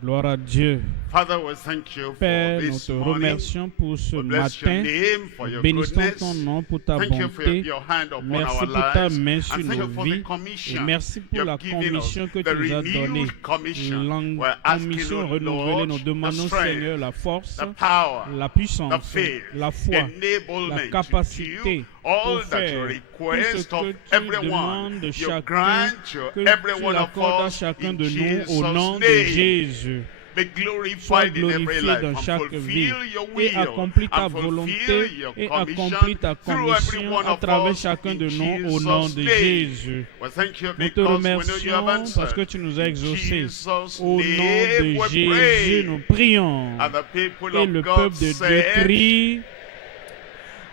Gloire à Dieu. Father, we thank you for Père, nous this te morning. remercions pour ce We bless your matin. name for your Bénissons goodness. ton nom pour ta Thank you for bonté. your hand upon Merci our pour ta lives. main sur And thank nos you for the vies. Et commission merci pour you la have given us, commission que the tu nous as donnée. renewed commission. La We're asking commission you, renouvelée. Lord, Nous the demandons, strength, Seigneur, la force, the power, la the puissance, faith, la the foi, la enablement capacité to do all pour that you faire request tout ce of que tu everyone. demandes de You chacun, grant to que every tu one of l'accordes à us chacun in de nous au Jesus' nom de name. Jésus. Be Sois glorified in every glorifié life dans and chaque vie fulfill your et will accomplis ta and fulfill volonté your et commission accomplis ta through every commission one à of travers us chacun de in nous au nom Jesus' de name. Jésus. We thank you Nous te because we know you have remercions parce que answered. tu nous as In exaucés. Jesus' Au nom name de we Jésus, pray. nous prions. And the people Et of le God peuple de Dieu said, crie.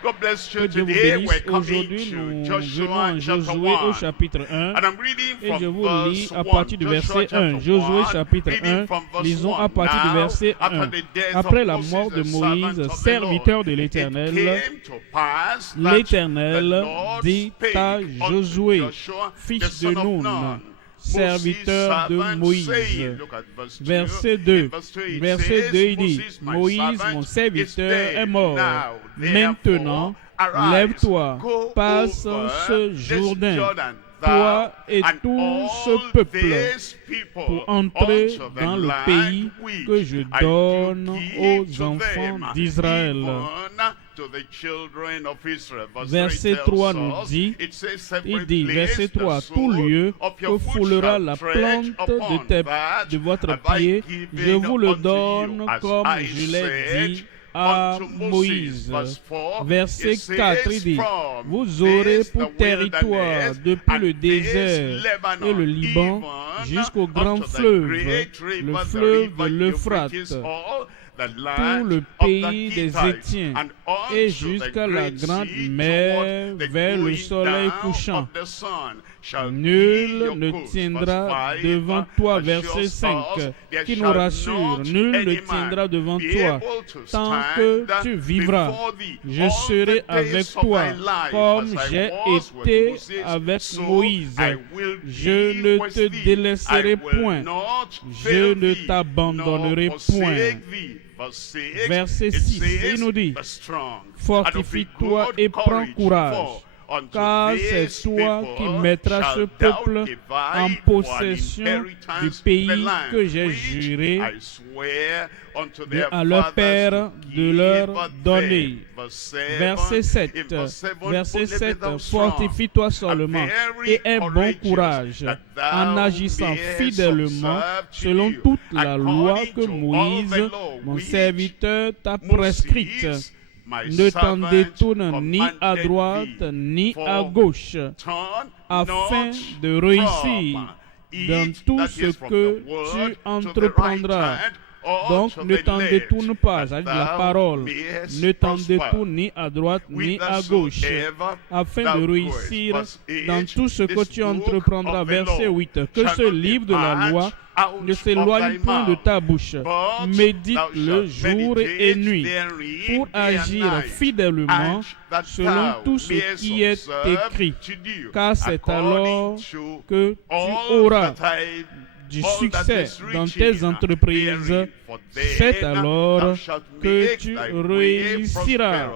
God bless Que you Dieu vous today. bénisse. We're coming Aujourd'hui, to nous venons Joshua en chapter Josué au 1. chapitre 1. And I'm reading Et from je vous verse lis à 1. partir du Joshua verset 1. chapter Josué 1, chapitre reading 1, from verse lisons 1. à partir du Now, verset after 1. the death Après of la Moses, mort de the Moïse, servant of the serviteur de Lord, l'Éternel, it came to pass that l'Éternel the Lord dit spake à unto Josué, Joshua, the fils de son of Nun, Nun, serviteur Moses' de servant, Moïse. saying, look at verse 2. Verset 2. In verse 2 it Verset says, 2, il dit, Moses, my Moïse, servant, mon is serviteur, dead. est mort. Now, Maintenant, therefore, lève-toi, go passe over ce this Jourdain, Jordan, toi et and tout all ce peuple, these people, pour entrer unto the dans le land pays which que je I donne do give aux to enfants them, d'Israël. even to the children of Israel. Verset 3 nous dit, il dit, verset 3, tout lieu que foulera la plante de votre pied, je vous le donne comme je l'ai dit à Moïse. Verset 4, il dit, vous aurez pour territoire depuis le désert et le Liban jusqu'au grand fleuve, le fleuve de l'Euphrate, tout le pays des Étiens et jusqu'à la grande mer vers le soleil couchant. Nul ne tiendra devant toi, verset 5, qui nous rassure, nul ne tiendra devant toi tant que tu vivras. Je serai avec toi comme j'ai été avec Moïse. Je ne te délaisserai point, je ne t'abandonnerai point. Verset 6, il nous dit, fortifie-toi et prends courage, car c'est toi qui mettras ce peuple en possession du pays que j'ai juré à leur père de leur donner. Verset 7, fortifie-toi seulement et aie bon courage en agissant fidèlement selon toute la loi que Moïse, mon serviteur, t'a prescrite. Ne t'en détourne ni à droite ni à gauche, afin de réussir dans tout ce que tu entreprendras. Donc, ne t'en détourne pas, c'est-à-dire la parole. Ne t'en détourne ni à droite ni à gauche, afin de réussir dans tout ce que tu entreprendras. Verset 8. Que ce livre de la loi ne s'éloigne point de ta bouche. Médite-le jour et nuit pour agir fidèlement selon tout ce qui est écrit. Car c'est alors que tu auras du succès dans tes entreprises. C'est alors que tu réussiras.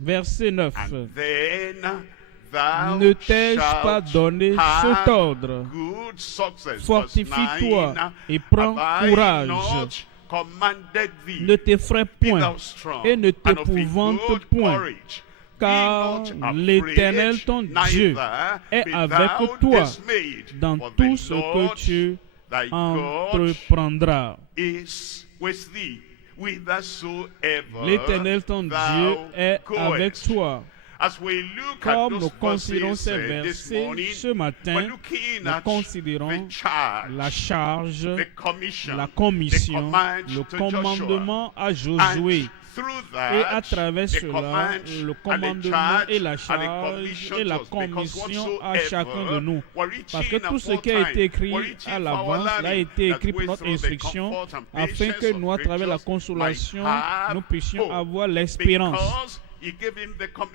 Verset 9. Ne t'ai-je pas donné cet ordre? Fortifie-toi et prends courage. Ne t'effraie point et ne t'épouvante point, car l'Éternel ton Dieu est avec toi dans tout ce que tu entreprendras. L'Éternel ton Dieu est avec toi. Comme nous considérons ces versets ce matin, nous considérons la charge, la commission, le commandement à Josué. Et à travers cela, le commandement et la charge et la commission à chacun de nous. Parce que tout ce qui a été écrit à l'avance a été écrit pour notre instruction, afin que nous, à travers la consolation, nous puissions avoir l'espérance.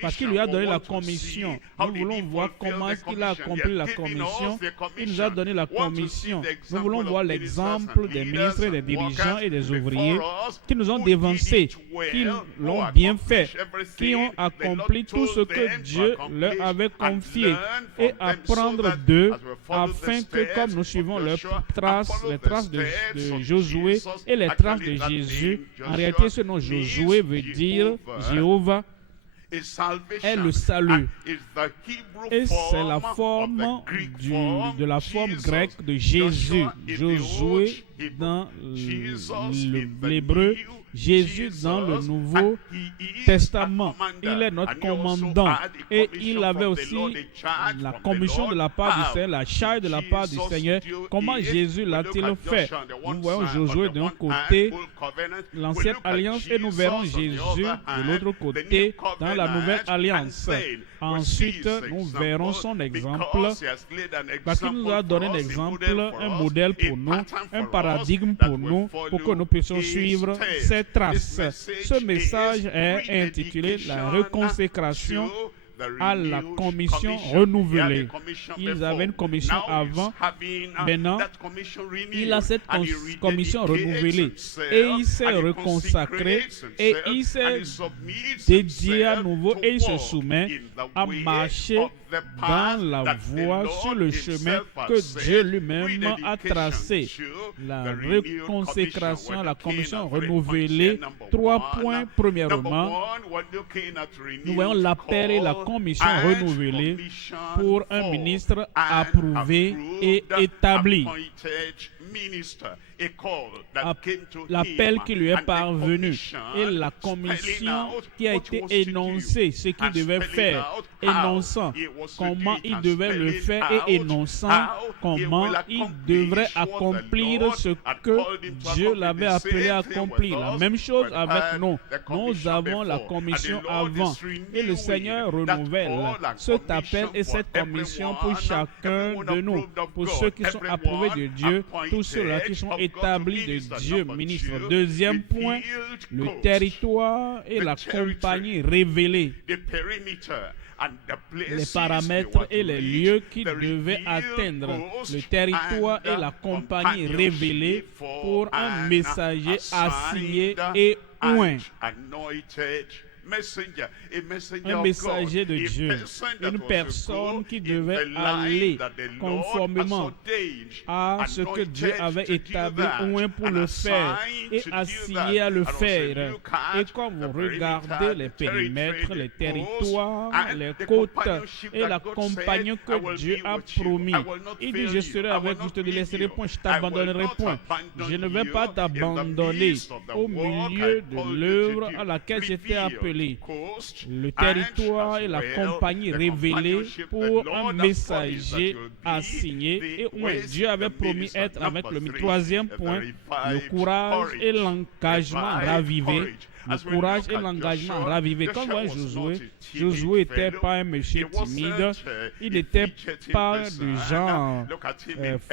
Parce qu'il lui a donné la commission. Nous voulons voir comment est-ce qu'il a accompli la commission. Il nous a donné la commission. Nous voulons voir l'exemple des ministres et des dirigeants et des ouvriers qui nous ont dévancés, qui l'ont bien fait, qui ont accompli tout ce que Dieu leur avait confié, et apprendre d'eux afin que, comme nous suivons leurs traces, les traces de Josué et les traces de Jésus, en réalité ce nom Josué veut dire Jéhovah est le salut. Et c'est la forme de la forme grecque de Jésus. Josué dans l'hébreu, Jésus dans le Nouveau Testament. Il est notre commandant. Et il avait aussi la commission de la part du Seigneur, la charge de la part du Seigneur. Comment Jésus l'a-t-il fait? Nous voyons Josué d'un côté, l'ancienne alliance, et nous verrons Jésus de l'autre côté dans la nouvelle alliance. Ensuite, nous verrons son exemple, parce qu'il nous a donné un exemple, un modèle pour nous, un paradigme pour nous, pour que nous puissions suivre ses traces. Ce message est intitulé « La reconsécration à la commission renouvelée ». Ils avaient une commission avant, maintenant, il a cette commission renouvelée et il s'est reconsacré et il s'est dédié à nouveau et il se soumet à marcher dans la voie, sur le chemin que Dieu lui-même a tracé. La reconsécration, la commission renouvelée. 3 points. Premièrement, nous voyons l'appel et la commission renouvelée pour un ministre approuvé et établi. L'appel qui lui est parvenu et la commission qui a été énoncée, ce qu'il devait faire, énonçant comment il devait le faire et énonçant comment il devrait accomplir ce que Dieu l'avait appelé à accomplir. La même chose avec nous. Nous avons la commission avant et le Seigneur renouvelle cet appel et cette commission pour chacun de nous, pour ceux qui sont approuvés de Dieu, tous ceux-là qui sont établis de Dieu, ministre. Deuxième point, le territoire et la compagnie révélée. Les paramètres et les lieux qui devaient atteindre, le territoire et la compagnie révélée pour un messager assigné et oint. Un messager de Dieu, une personne qui devait aller conformément à ce que Dieu avait établi au moins pour le faire et assigné à le faire. Et quand vous regardez les périmètres, les territoires, les côtes et la compagnie que Dieu a promis, il dit: je serai avec vous, je te laisserai point, je t'abandonnerai point. Je ne vais pas t'abandonner au milieu de l'œuvre à laquelle j'étais appelé. Le territoire et la compagnie révélée pour un messager assigné. Et oui, Dieu avait promis être avec le. Troisième point, le courage et l'engagement ravivé. Le courage et l'engagement ravivé. Quand on voit Josué n'était pas un monsieur timide, il n'était pas du genre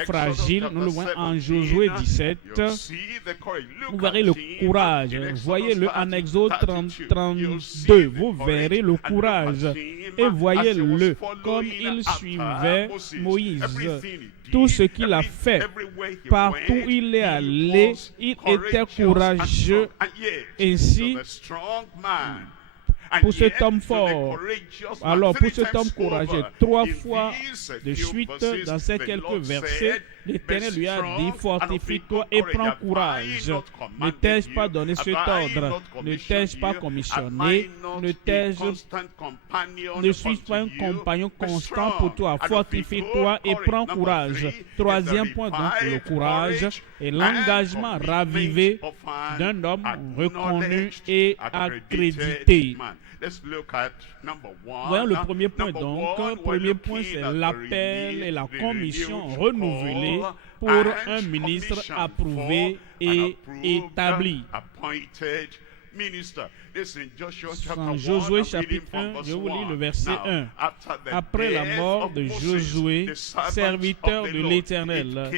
fragile. Nous le voyons en Josué 17. Vous verrez le courage. Voyez-le en Exode 32. Vous verrez le courage. Et voyez-le comme il suivait Moïse. Tout ce qu'il a fait, partout où il est allé, il était courageux. Ainsi, pour cet homme fort, alors pour cet homme courageux, 3 fois de suite dans ces quelques versets, l'Éternel lui a dit: fortifie-toi et prends courage. Ne t'ai-je pas donné cet ordre? Ne t'ai-je pas commissionné? Ne suis-je pas un compagnon constant pour toi? Fortifie-toi et prends courage. Troisième point, donc, le courage et l'engagement ravivé d'un homme reconnu et accrédité. Voyons le premier point donc. Le premier point, c'est l'appel et la commission renouvelée pour un ministre approuvé et établi. Dans Josué chapitre 1, je vous lis le verset 1. Après la mort de Josué, serviteur de l'Éternel,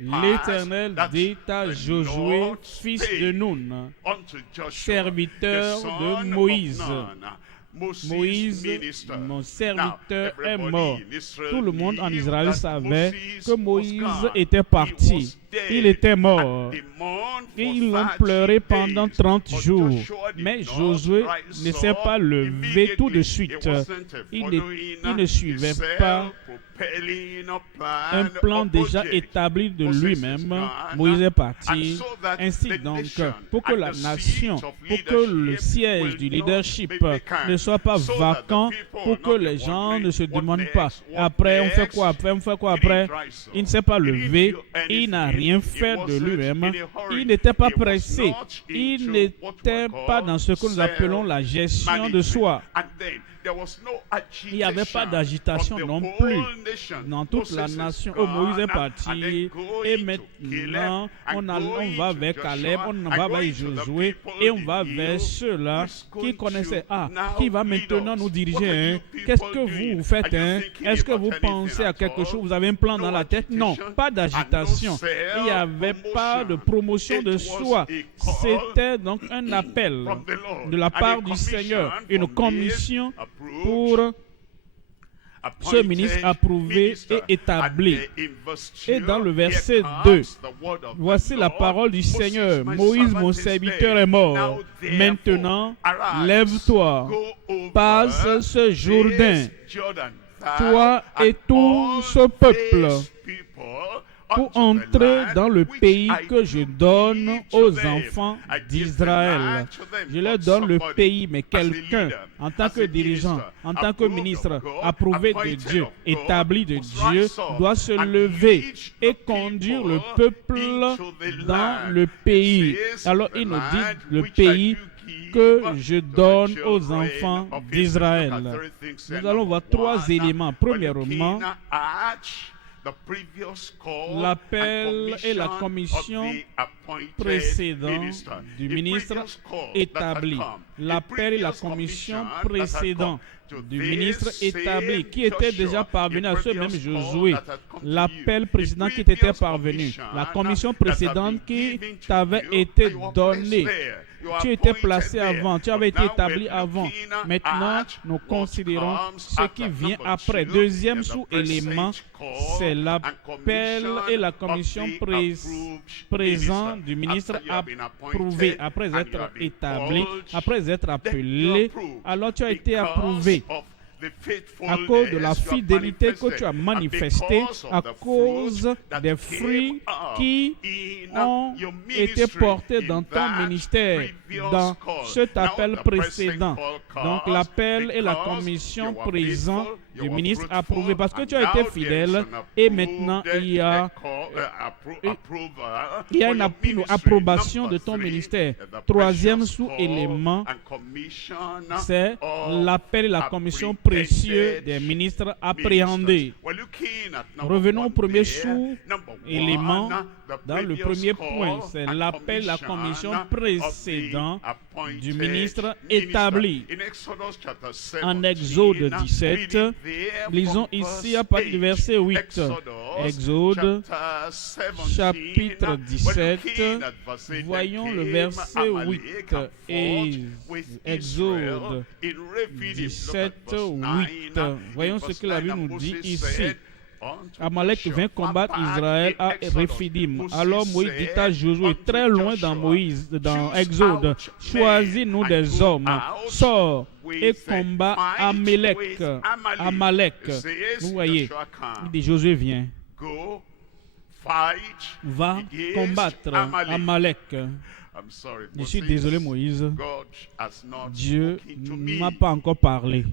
l'Éternel dit à Josué, fils de Nun, serviteur de Moïse. Moïse, mon serviteur, est mort. Tout le monde en Israël savait que Moïse était parti. Il était mort. Et ils l'ont pleuré pendant 30 jours. Mais Josué ne s'est pas levé tout de suite. Il ne suivait pas un plan déjà établi de lui-même. Moïse est parti. Ainsi donc, pour que la nation, pour que le siège du leadership ne soit pas vacant, pour que les gens ne se demandent pas, après on fait quoi après, on fait quoi après. Il ne s'est pas levé, il n'a rien fait de lui-même, il n'était pas pressé, il n'était pas dans ce que nous appelons la gestion de soi. Il n'y avait pas d'agitation non plus dans toute la nation. Oh, Moïse est parti et maintenant on va vers Caleb, on va vers Josué et on va vers ceux-là qui connaissaient. Ah, qui va maintenant nous diriger, hein? Qu'est-ce que vous faites, hein? Est-ce que vous pensez à quelque chose? Vous avez un plan dans la tête? Non, pas d'agitation. Il n'y avait pas de promotion de soi. C'était donc un appel de la part du Seigneur, une commission pour ce ministre approuvé et établi. Et dans le verset 2, voici la parole du Seigneur. Moïse, mon serviteur, est mort. Maintenant, lève-toi, passe ce Jourdain, toi et tout ce peuple, pour entrer dans le pays que je donne aux enfants d'Israël. Je leur donne le pays, mais quelqu'un, en tant que dirigeant, en tant que ministre, approuvé de Dieu, établi de Dieu, doit se lever et conduire le peuple dans le pays. Alors il nous dit le pays que je donne aux enfants d'Israël. Nous allons voir trois éléments. Premièrement, l'appel et la commission précédente du ministre établi. L'appel et la commission précédente du ministre établi qui était déjà parvenu à ce même Josué. L'appel précédent qui t'était parvenu. La commission précédente qui t'avait été donnée. Tu étais placé avant, tu avais été établi avant. Maintenant, nous considérons ce qui vient après. Deuxième sous-élément, c'est l'appel et la commission présente du ministre approuvé. Après être établi, après être appelé, alors tu as été approuvé. À cause de la fidélité que tu as manifestée, à cause des fruits qui ont été portés dans ton ministère, dans cet appel précédent. Donc l'appel et la commission présente du ministre approuvé, parce que tu as été fidèle et maintenant il y a une approbation de ton ministère. Troisième sous-élément, c'est l'appel et la commission précieux des ministres appréhendés. Revenons au premier sous-élément. Dans le premier point, c'est l'appel à la commission précédente du ministre établi. En Exode 17, lisons ici à partir du verset 8. Exode chapitre 17, voyons le verset 8. Et Exode 17, 8. Voyons ce que la Bible nous dit ici. Amalek vint combattre Israël à Rephidim. Alors Moïse dit à Josué, très loin dans Exode, choisis-nous des hommes, sors et combat Amalek. Vous voyez, il dit Josué viens, va combattre Amalek. Je suis désolé Moïse, Dieu ne m'a pas encore parlé.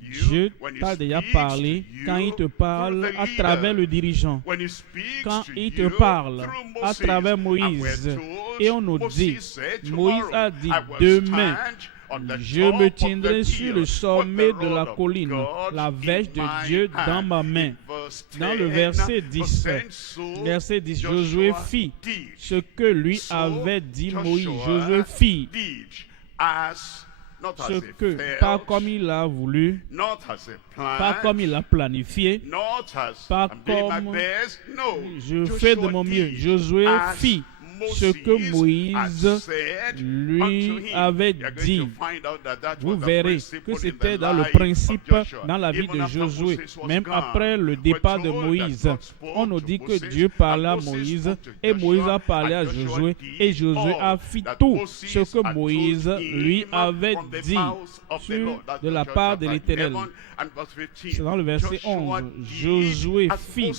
Dieu t'a déjà parlé quand il te parle à travers le dirigeant. Quand il te parle à travers Moïse. Et on nous dit, Moïse a dit demain, je me tiendrai sur le sommet de la colline, la verge de Dieu dans ma main. Dans le verset 10, Josué fit ce que lui avait dit Moïse. Josué fit ce que, pas comme il a voulu, pas comme il a planifié, pas comme je fais de mon mieux. Josué fit ce que Moïse lui avait dit. Vous verrez que c'était dans le principe dans la vie de Josué. Même après le départ de Moïse, on nous dit que Dieu parlait à Moïse et Moïse a parlé à Josué et Josué a fait tout ce que Moïse lui avait dit de la part de l'Éternel. C'est dans le verset 11. Josué fit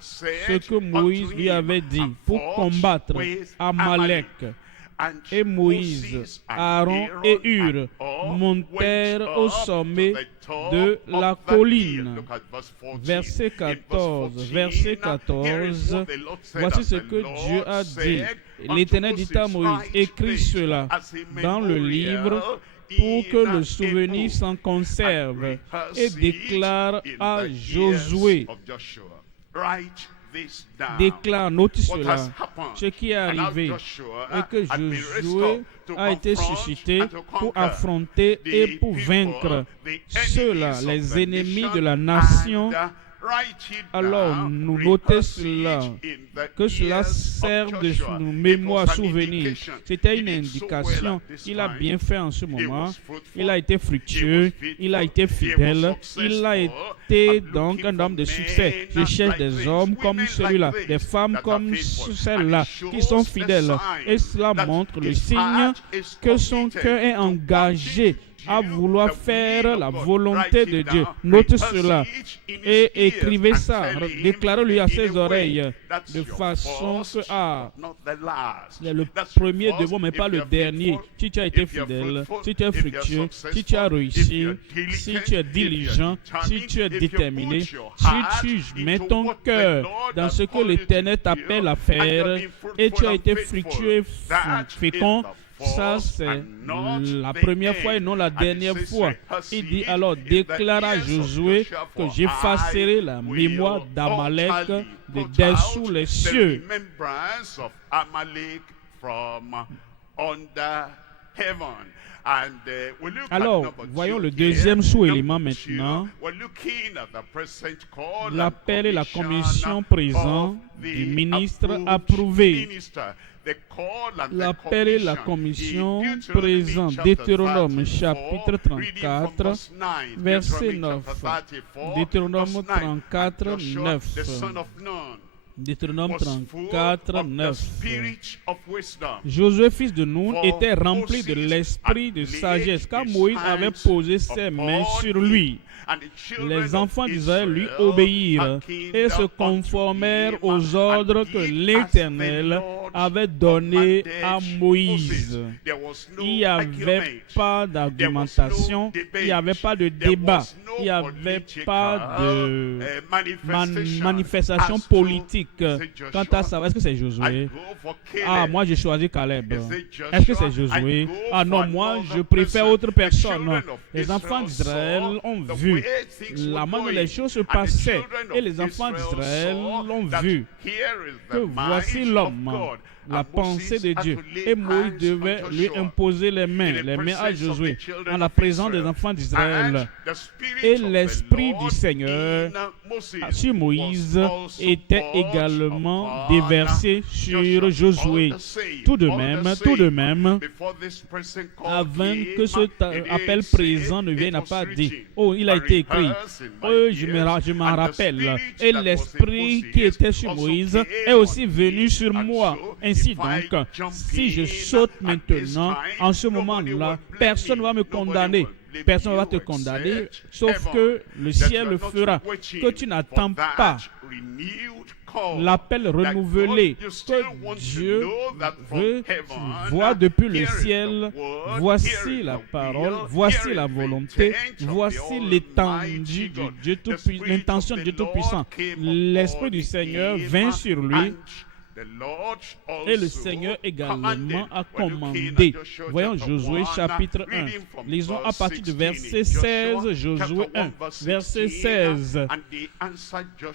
ce que Moïse lui avait dit pour combattre Amalek. Et Moïse, Aaron et Hur montèrent au sommet de la colline. Verset 14. Voici ce que Dieu a dit. L'Éternel dit à Moïse, écris cela dans le livre pour que le souvenir s'en conserve, et déclare à Josué. Note cela, ce qui est arrivé, et que Josué a été suscité pour affronter et pour vaincre ceux-là, les ennemis de la nation. Alors, nous notons cela, que cela sert de mémoire, souvenir. C'était une indication. Il a bien fait en ce moment. Il a été fructueux. Il a été fidèle. Il a été donc un homme de succès. Je cherche des hommes comme celui-là, des femmes comme celle-là, qui sont fidèles. Et cela montre le signe que son cœur est engagé à vouloir faire la volonté de Dieu. Note cela et écrivez ça, déclarez-lui à ses oreilles de façon que le premier devant, mais pas le dernier. Si tu as été fidèle, si tu es fructueux, si tu as réussi, si tu es diligent, si tu es déterminé, si tu mets ton cœur dans ce que l'Éternel t'appelle à faire et tu as été fructueux et fécond, ça, c'est la première fois et non la dernière fois. Il dit alors, déclare à Josué que j'effacerai la mémoire d'Amalek de dessous les cieux. Alors, voyons le deuxième sous-élément maintenant. L'appel et la commission présent du ministre approuvé. L'appel et la commission présent, Deutéronome chapitre 34, verset 9. Deutéronome 34, 9. Deutéronome 34, 9. Josué, fils de Nun, était rempli de l'esprit de sagesse, car Moïse avait posé ses mains sur lui. Les enfants d'Israël lui obéirent et se conformèrent aux ordres que l'Éternel avait donnés à Moïse. Il n'y avait pas d'argumentation, il n'y avait pas de débat, il n'y avait pas de manifestation politique quant à savoir est-ce que c'est Josué. Ah, moi j'ai choisi Caleb. Est-ce que c'est Josué? Ah non, moi je préfère autre personne. Les enfants d'Israël ont vu la manière dont les choses se passaient et les enfants d'Israël l'ont vu que voici l'homme, la pensée de Dieu. Et Moïse devait lui imposer les mains à Josué en la présence des enfants d'Israël. Et l'esprit du Seigneur sur Moïse était également déversé sur Josué. Tout de même, avant que cet appel présent ne vienne, n'a pas dit, oh, il a été écrit, oh, je m'en rappelle. Et l'esprit qui était sur Moïse est aussi venu sur moi. Ainsi donc, si je saute maintenant, en ce moment-là, personne ne va me condamner. Personne ne va te condamner, sauf que le ciel le fera. Que tu n'attends pas l'appel renouvelé que Dieu veut voir depuis le ciel. Voici la parole, voici la volonté, voici l'étendue de Dieu Tout-Puissant, l'intention de Dieu Tout-Puissant. L'Esprit du Seigneur vint sur lui Et le Seigneur également a commandé. Voyons Josué chapitre 1. Lisons à partir du verset 16, Josué 1. Verset 16.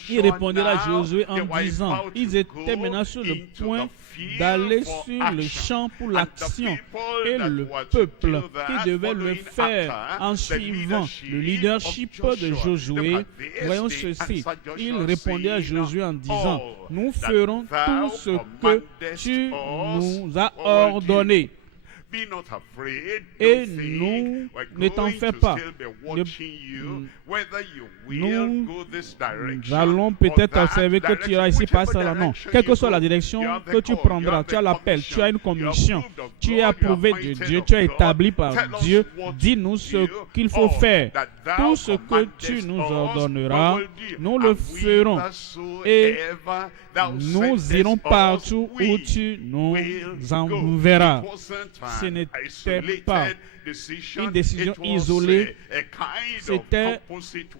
Il répondira à Josué en disant, ils étaient maintenant sur le point d'aller sur le champ pour l'action. Et le peuple qui devait le faire en suivant le leadership de Josué, voyons ceci. Il répondait à Josué en disant, nous ferons tout ce que tu nous as ordonné. Et nous, ne t'en fais pas. Nous allons peut-être observer que tu iras ici, pas ça là. Non. Quelle que soit la direction que tu prendras, tu as l'appel, tu as une commission, tu es approuvé de Dieu, tu es établi par Dieu. Dis-nous ce qu'il faut faire. Tout ce que tu nous ordonneras, nous le ferons. Et nous irons partout où tu nous enverras. Ce n'était pas une décision isolée, c'était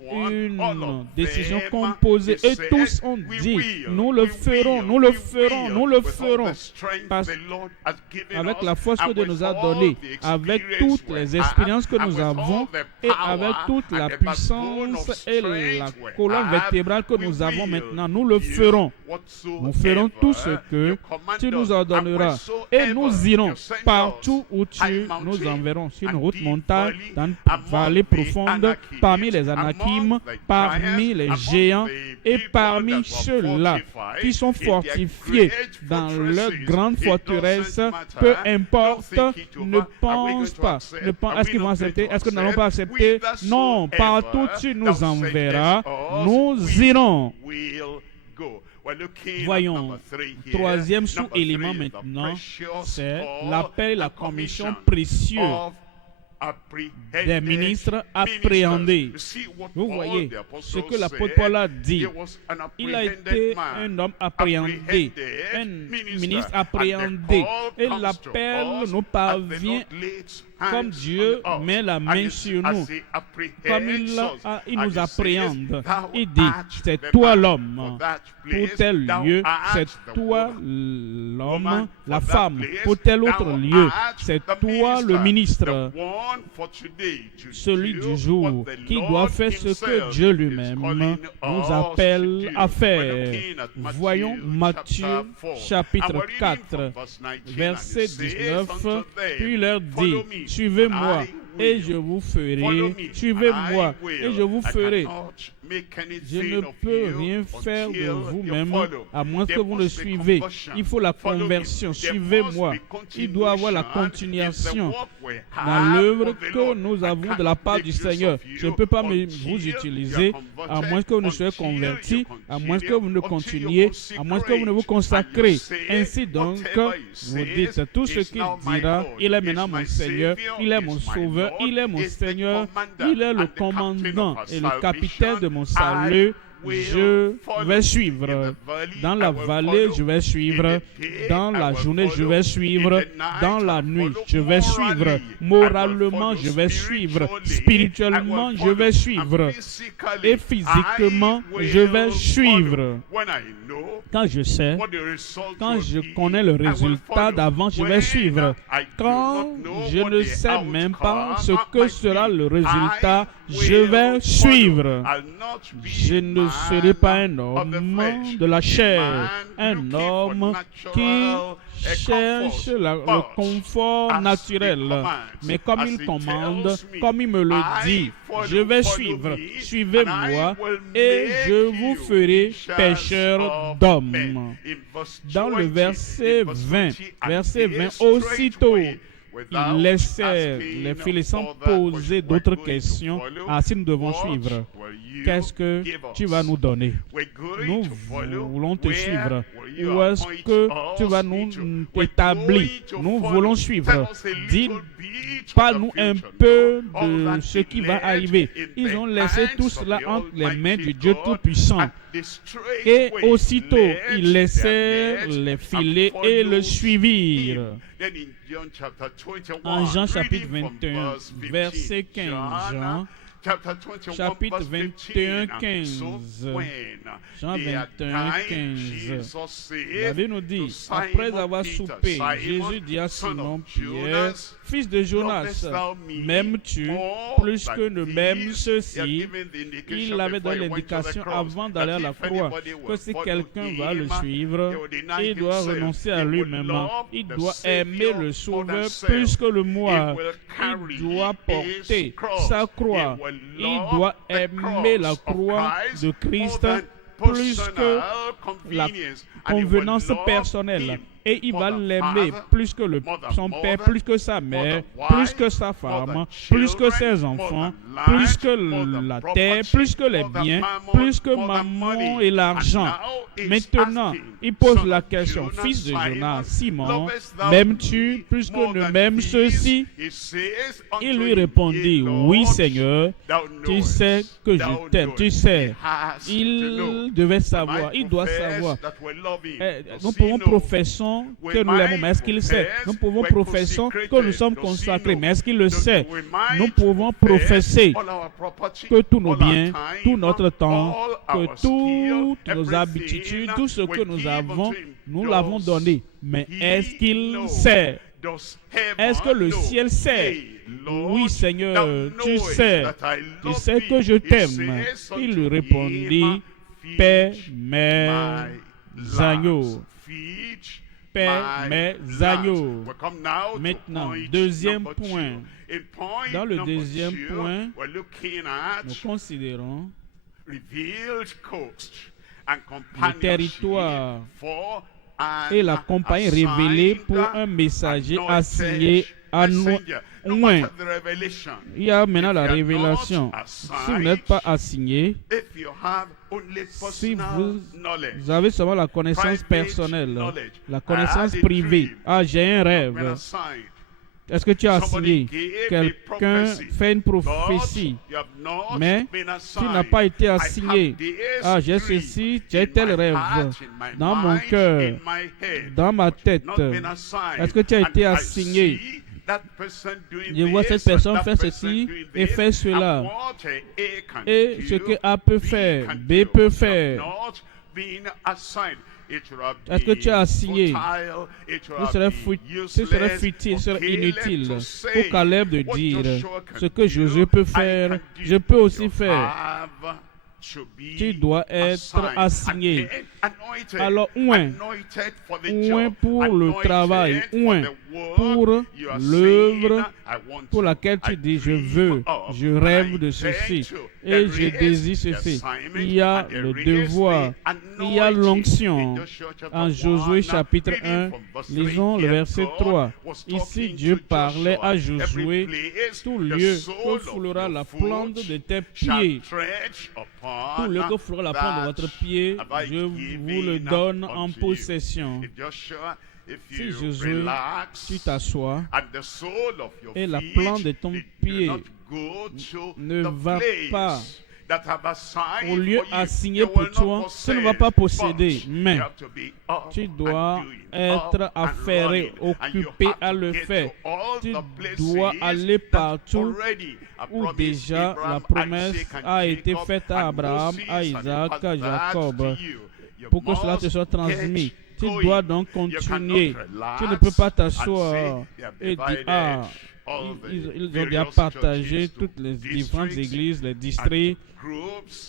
une décision composée. Et tous ont dit, nous le ferons, nous le ferons, nous le ferons. Avec la force que Dieu nous a donnée, avec toutes les expériences que nous avons, et avec toute la puissance et la colonne vertébrale que nous avons maintenant, nous le ferons. Nous ferons tout ce que tu nous ordonneras. Et nous irons partout où tu nous enverras. Sur une route montagne, dans une vallée profonde, parmi les Anakim, parmi les géants et parmi ceux-là qui sont fortifiés dans leur grande forteresse, peu importe, ne pense pas. Est-ce qu'ils vont accepter? Est-ce que nous n'allons pas accepter? Non, partout tu nous enverras, nous irons. Voyons, troisième sous-élément maintenant, c'est l'appel et la commission précieux des ministres appréhendés. Vous voyez ce que l'apôtre Paul a dit. Il a été un homme appréhendé, un ministre appréhendé. Et l'appel nous parvient comme Dieu met la main sur nous, comme il nous appréhende. Il dit, c'est toi l'homme pour tel lieu, c'est toi l'homme, la femme pour tel autre lieu, c'est toi le ministre, celui du jour qui doit faire ce que Dieu lui-même nous appelle à faire. Voyons Matthieu chapitre 4, verset 19, puis il leur dit, suivez-moi et je vous ferai, suivez-moi et je vous ferai. Je ne peux rien faire de vous-même à moins que vous le suivez. Il faut la conversion. Suivez-moi. Il doit y avoir la continuation dans l'œuvre que nous avons de la part du Seigneur. Je ne peux pas vous utiliser à moins que vous ne soyez convertis, à moins que vous ne continuiez, à moins que vous ne vous consacrez. Ainsi donc, vous dites tout ce qu'il dira. Il est maintenant mon Seigneur, il est mon Sauveur, il est mon Seigneur, il est le commandant et le capitaine de mon salut. Je vais suivre. Dans la vallée, je vais suivre. Dans la journée, je vais suivre. Dans la nuit, je vais suivre. Moralement, je vais suivre. Spirituellement, je vais suivre. Et physiquement, je vais suivre. Quand je sais, quand je connais le résultat d'avant, je vais suivre. Quand je ne sais même pas ce que sera le résultat, je vais suivre. Je ne serai pas un homme de la chair, un homme qui cherche le confort naturel. Mais comme il commande, comme il me le dit, je vais suivre. Suivez-moi et je vous ferai pécheurs d'hommes. Dans le verset 20, aussitôt, il laissait les Philistins poser d'autres questions. Ah, si nous devons suivre, qu'est-ce que tu vas nous donner? Nous voulons te suivre. Où est-ce que tu vas nous établir? Nous voulons suivre. Dis, parle-nous un peu de ce qui va arriver. Ils ont laissé tout cela entre les mains du Dieu Tout-Puissant. Et aussitôt, ils laissèrent les filets et le suivirent. En Jean chapitre 21, verset 15, Jean chapitre 21, 15. Jean 21, 15. La Bible nous dit, après avoir soupé, Jésus dit à Simon Pierre, fils de Jonas, m'aimes-tu plus que ne m'aiment ceux-ci? Il avait donné l'indication avant d'aller à la croix que si quelqu'un va le suivre, il doit renoncer à lui-même. Il doit aimer le Sauveur plus que le moi. Il doit porter sa croix. Il doit aimer la croix de Christ plus que la convenance personnelle. Et il va l'aimer plus que son père, plus que sa mère, plus que sa femme, plus que ses enfants, plus que la terre, plus que les biens, plus que maman et l'argent. Maintenant, il pose la question, fils de Jonas, Simon, m'aimes-tu plus que ne m'aiment ceux-ci? Il lui répondit, oui Seigneur, tu sais que je t'aime, tu sais. Il devait savoir, il doit savoir. Nous pouvons professer que nous l'aimons, mais est-ce qu'il sait? Nous pouvons professer que nous sommes consacrés, mais est-ce qu'il le sait? Nous pouvons professer que tous nos biens, tout notre temps, que toutes nos habitudes, tout ce que nous avons, nous l'avons donné. Mais est-ce qu'il sait? Est-ce que le ciel sait? Oui Seigneur, tu sais que je t'aime. Il lui répondit, paie mes agneaux. Paie mes agneaux. Maintenant, deuxième point. Dans le deuxième point, nous considérons le territoire et la compagnie révélée pour un messager assigné à nous. Il y a maintenant la révélation. Si vous n'êtes pas assigné, si vous avez seulement la connaissance personnelle, la connaissance privée, j'ai un rêve. Est-ce que tu as assigné? Quelqu'un fait une prophétie, mais tu n'as pas été assigné. J'ai ceci, j'ai tel rêve dans mon cœur, dans ma tête. Est-ce que tu as été assigné? Je vois cette personne faire ceci et faire cela. Et ce que A peut faire, B peut faire. Est-ce que tu as assigné? Ce serait futile, ce serait inutile pour Caleb de dire ce que Josué peut faire, je peux aussi faire. Tu dois être assigné. Alors, ouin pour le travail, ouin pour l'œuvre pour laquelle tu dis je rêve de ceci et je désire ceci. Il y a le devoir, il y a l'onction. En Josué chapitre 1, lisons le verset 3. Ici, Dieu parlait à Josué, tout lieu que foulera la plante de tes pieds. Tout lieu que foulera la plante de votre pied, je vous le donne en possession. Si Josué, tu t'assois et la plante de ton pied ne va pas au lieu assigné pour toi, tu ne vas pas posséder, mais tu dois être affairé, occupé à le faire. Tu dois aller partout où déjà la promesse a été faite à Abraham, à Isaac, à Jacob, pour que cela te soit transmis. Tu dois donc continuer. Tu ne peux pas t'asseoir et dire, ils ont déjà partagé toutes les différentes églises, les districts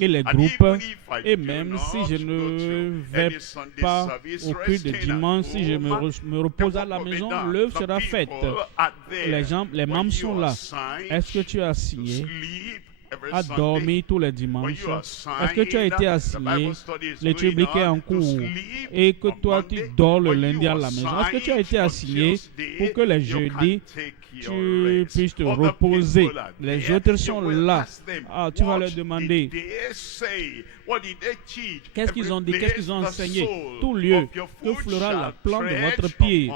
et les groupes. Et même si je ne vais pas au culte de dimanche, si je me repose à la maison, l'œuvre sera faite. Les membres sont là. Est-ce que tu as signé à dormir tous les dimanches? Est-ce que tu as été assigné, l'étude biblique est en cours, et que toi tu dors le lundi à la maison? Est-ce que tu as été assigné pour que les jeudis tu puisses te reposer? Les autres sont là. Tu vas leur demander qu'est-ce qu'ils ont dit, qu'est-ce qu'ils ont enseigné. Tout lieu que foulera la plante de votre pied,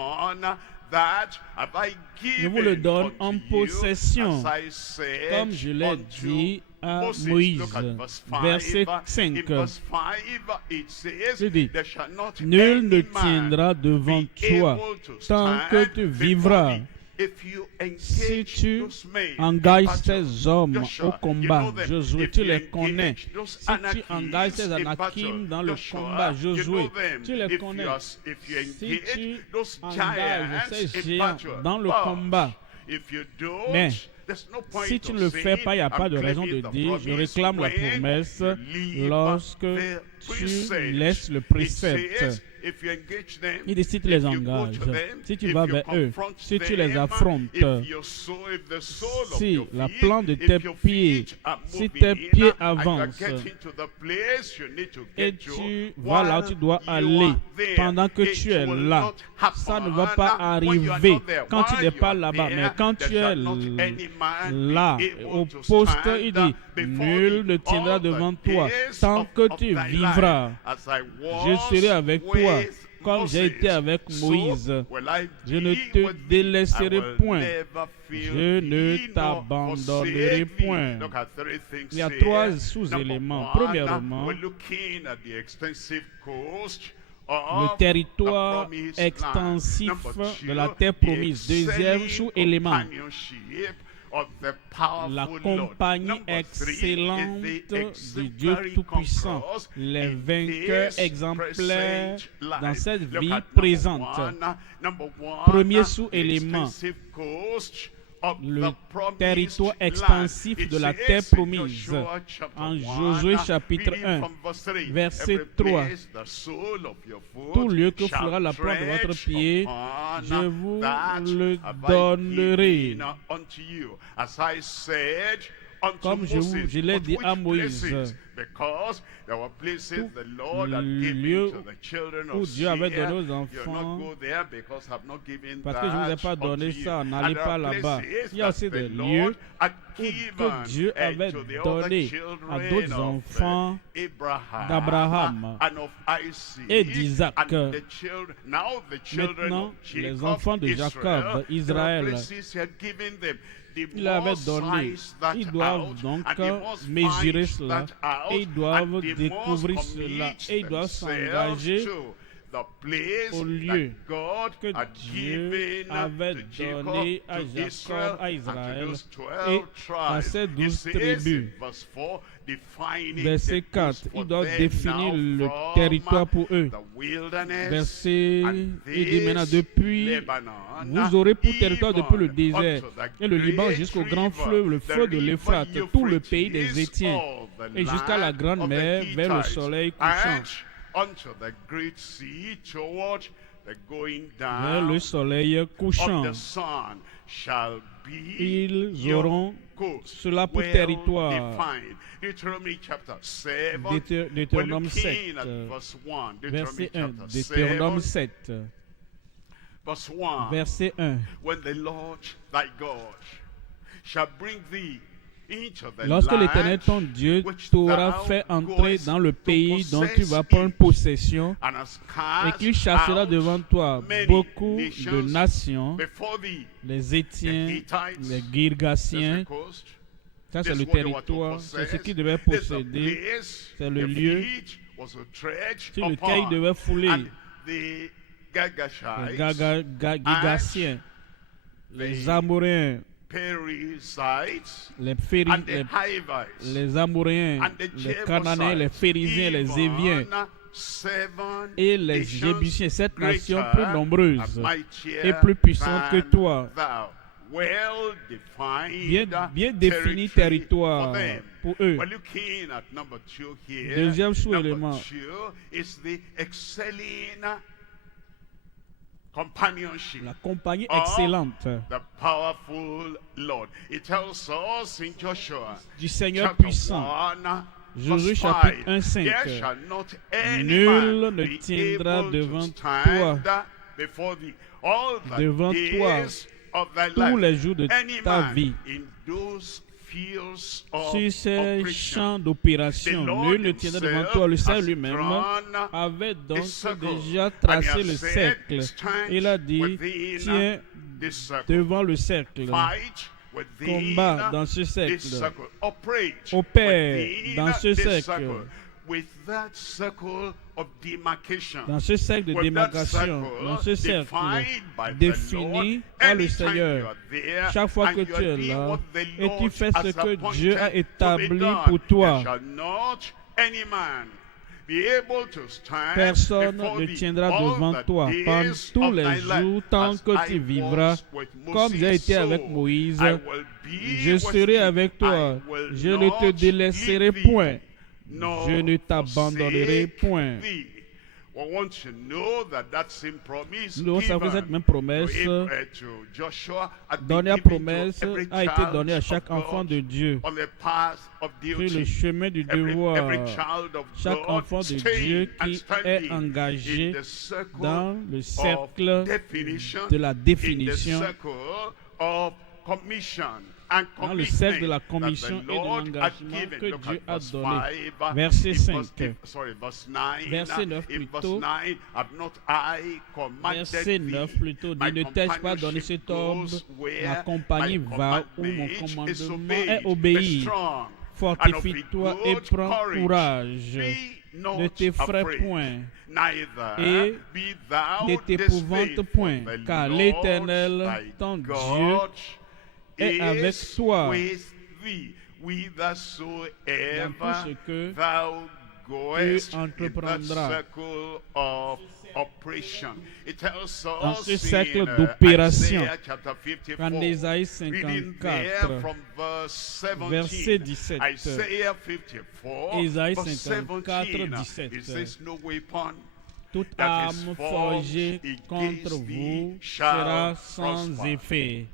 je vous le donne en possession, comme je l'ai dit à Moïse. Verset 5. Je dis, nul ne tiendra devant toi tant que tu vivras. Si tu engages ces hommes au combat, Josué, tu les connais. Si tu engages ces Anakim dans le combat, Josué, tu les connais. Si tu engages ces géants dans le combat, mais si tu ne le fais pas, il n'y a pas de raison de dire je réclame la promesse lorsque tu laisses le précepte. Il dit si tu les engages, si tu vas vers eux, si tu les affrontes, si la plante de tes pieds, si tes pieds avancent et tu vas là où tu dois aller pendant que tu es là, ça ne va pas arriver quand tu n'es pas là-bas. Mais quand tu es là, au poste, il dit nul ne tiendra devant toi tant que tu vivras. Je serai avec toi comme j'ai été avec Moïse. Je ne te délaisserai point. Je ne t'abandonnerai point. Il y a trois sous-éléments. Premièrement, le territoire extensif de la terre promise. Deuxième sous-élément, la compagnie excellente du Dieu Tout-Puissant, les vainqueurs exemplaires dans cette vie présente. Premier sous-élément, le territoire extensif de la terre promise. En Josué chapitre 1, verset 3. Tout lieu que fera la plante de votre pied, je vous le donnerai. Comme je l'ai dit à Moïse, le lieu où Dieu avait donné aux enfants, parce que je ne vous ai pas donné ça, n'allez pas là-bas. Il y a aussi des lieux que Dieu avait donné à d'autres enfants d'Abraham et d'Isaac. Maintenant, les enfants de Jacob, Israël, il avait donné. Ils doivent donc mesurer cela et ils doivent découvrir cela et ils doivent s'engager au lieu que Dieu avait donné à Jacob, à Israël et à ses 12 tribus. Verset 4, ils doivent définir le territoire pour eux. Verset, il dit maintenant, depuis, vous aurez pour territoire depuis le désert et le Liban jusqu'au grand fleuve, le fleuve de l'Euphrate, tout le pays des Étiens et jusqu'à la grande mer vers le soleil couchant. Vers le soleil couchant. Ils auront cela pour territoire. Deutéronome 7, verset 1. Deutéronome 7, verset 1. Lorsque l'Éternel ton Dieu t'aura fait entrer dans le pays dont tu vas prendre possession et qu'il chassera devant toi beaucoup de nations, les Étiens, les Girgasiens, ça c'est le territoire, c'est ce qu'il devait posséder, c'est le lieu sur lequel il devait fouler les Girgasiens, les Amoréens, les Amoréens, les Cananéens, les Phérésiens, les Éviens et les Jébusiens, cette nation plus nombreuse et plus puissante que toi. Bien défini territoire pour eux. Deuxième sous-élément, la compagnie excellente du Seigneur puissant. Josué chapitre 1, 5. Nul ne tiendra devant toi tous les jours de ta vie. Sur ces champs d'opération, nul ne tiendra devant toi. Le Seigneur lui-même avait donc déjà tracé le cercle. Il a dit, tiens devant le cercle, combat dans ce cercle, opère dans ce cercle, with that circle of demarcation, dans ce cercle de with that démarcation, dans ce circle cercle defined by the défini Lord, par le anytime Seigneur, you are there, chaque fois que and you are tu es doing là what the et tu Lord fais ce has que Dieu a appointed to be établi done, pour toi, there shall not any man be able to stand personne before ne thee tiendra all devant the toi pendant days tous of les thy life. jours tant As que I tu vivras. was with Comme j'ai Moses, été avec so Moïse, I will be je with serai thee. avec toi. I will Je ne te not délaisserai leave thee, point. nor Je ne t'abandonnerai forsake point. thee. We want to know that same promise Nous devons savoir que cette même promesse to Joshua had been donnée à given to promesse every a été child donnée à of chaque God enfant de Dieu on the path of sur le duty. chemin du Every devoir. child of Chaque God enfant de staying Dieu and qui standing est engagé in the circle dans le of cercle definition, de la in the définition, circle of commission and dans le cercle de la commitment commission that the et de Lord had l'engagement given. que Look Dieu at a verse donné. 5, Verset in 5. verse 9. Verset 9 In verse plutôt. 9, have not I commanded Verset 9 thee? plutôt. My Ne t'ai-je pas donné companionship cet ordre? goes where Ma compagnie my va où mon commandment is commandement obeyed. est Be obéi. strong. Fortifie-toi et prends courage. Not Ne t'effraie afraid, point neither et be thou ne t'épouvante dismayed, point, for the car Lord l'Éternel, thy ton Dieu, God est avec is toi. with thee, whithersoever Dans tout ce que thou goest tu in that entreprendras. circle of operation. It tells Dans us ce cercle in d'opération, Isaiah chapter 54, en Ésaïe reading there 54, from verse verset 17, 17. Isaiah 54, Ésaïe verse 54, 17, 17. it says, no weapon Toute that is arme forged forgée contre against thee vous shall sera sans prosper. effet.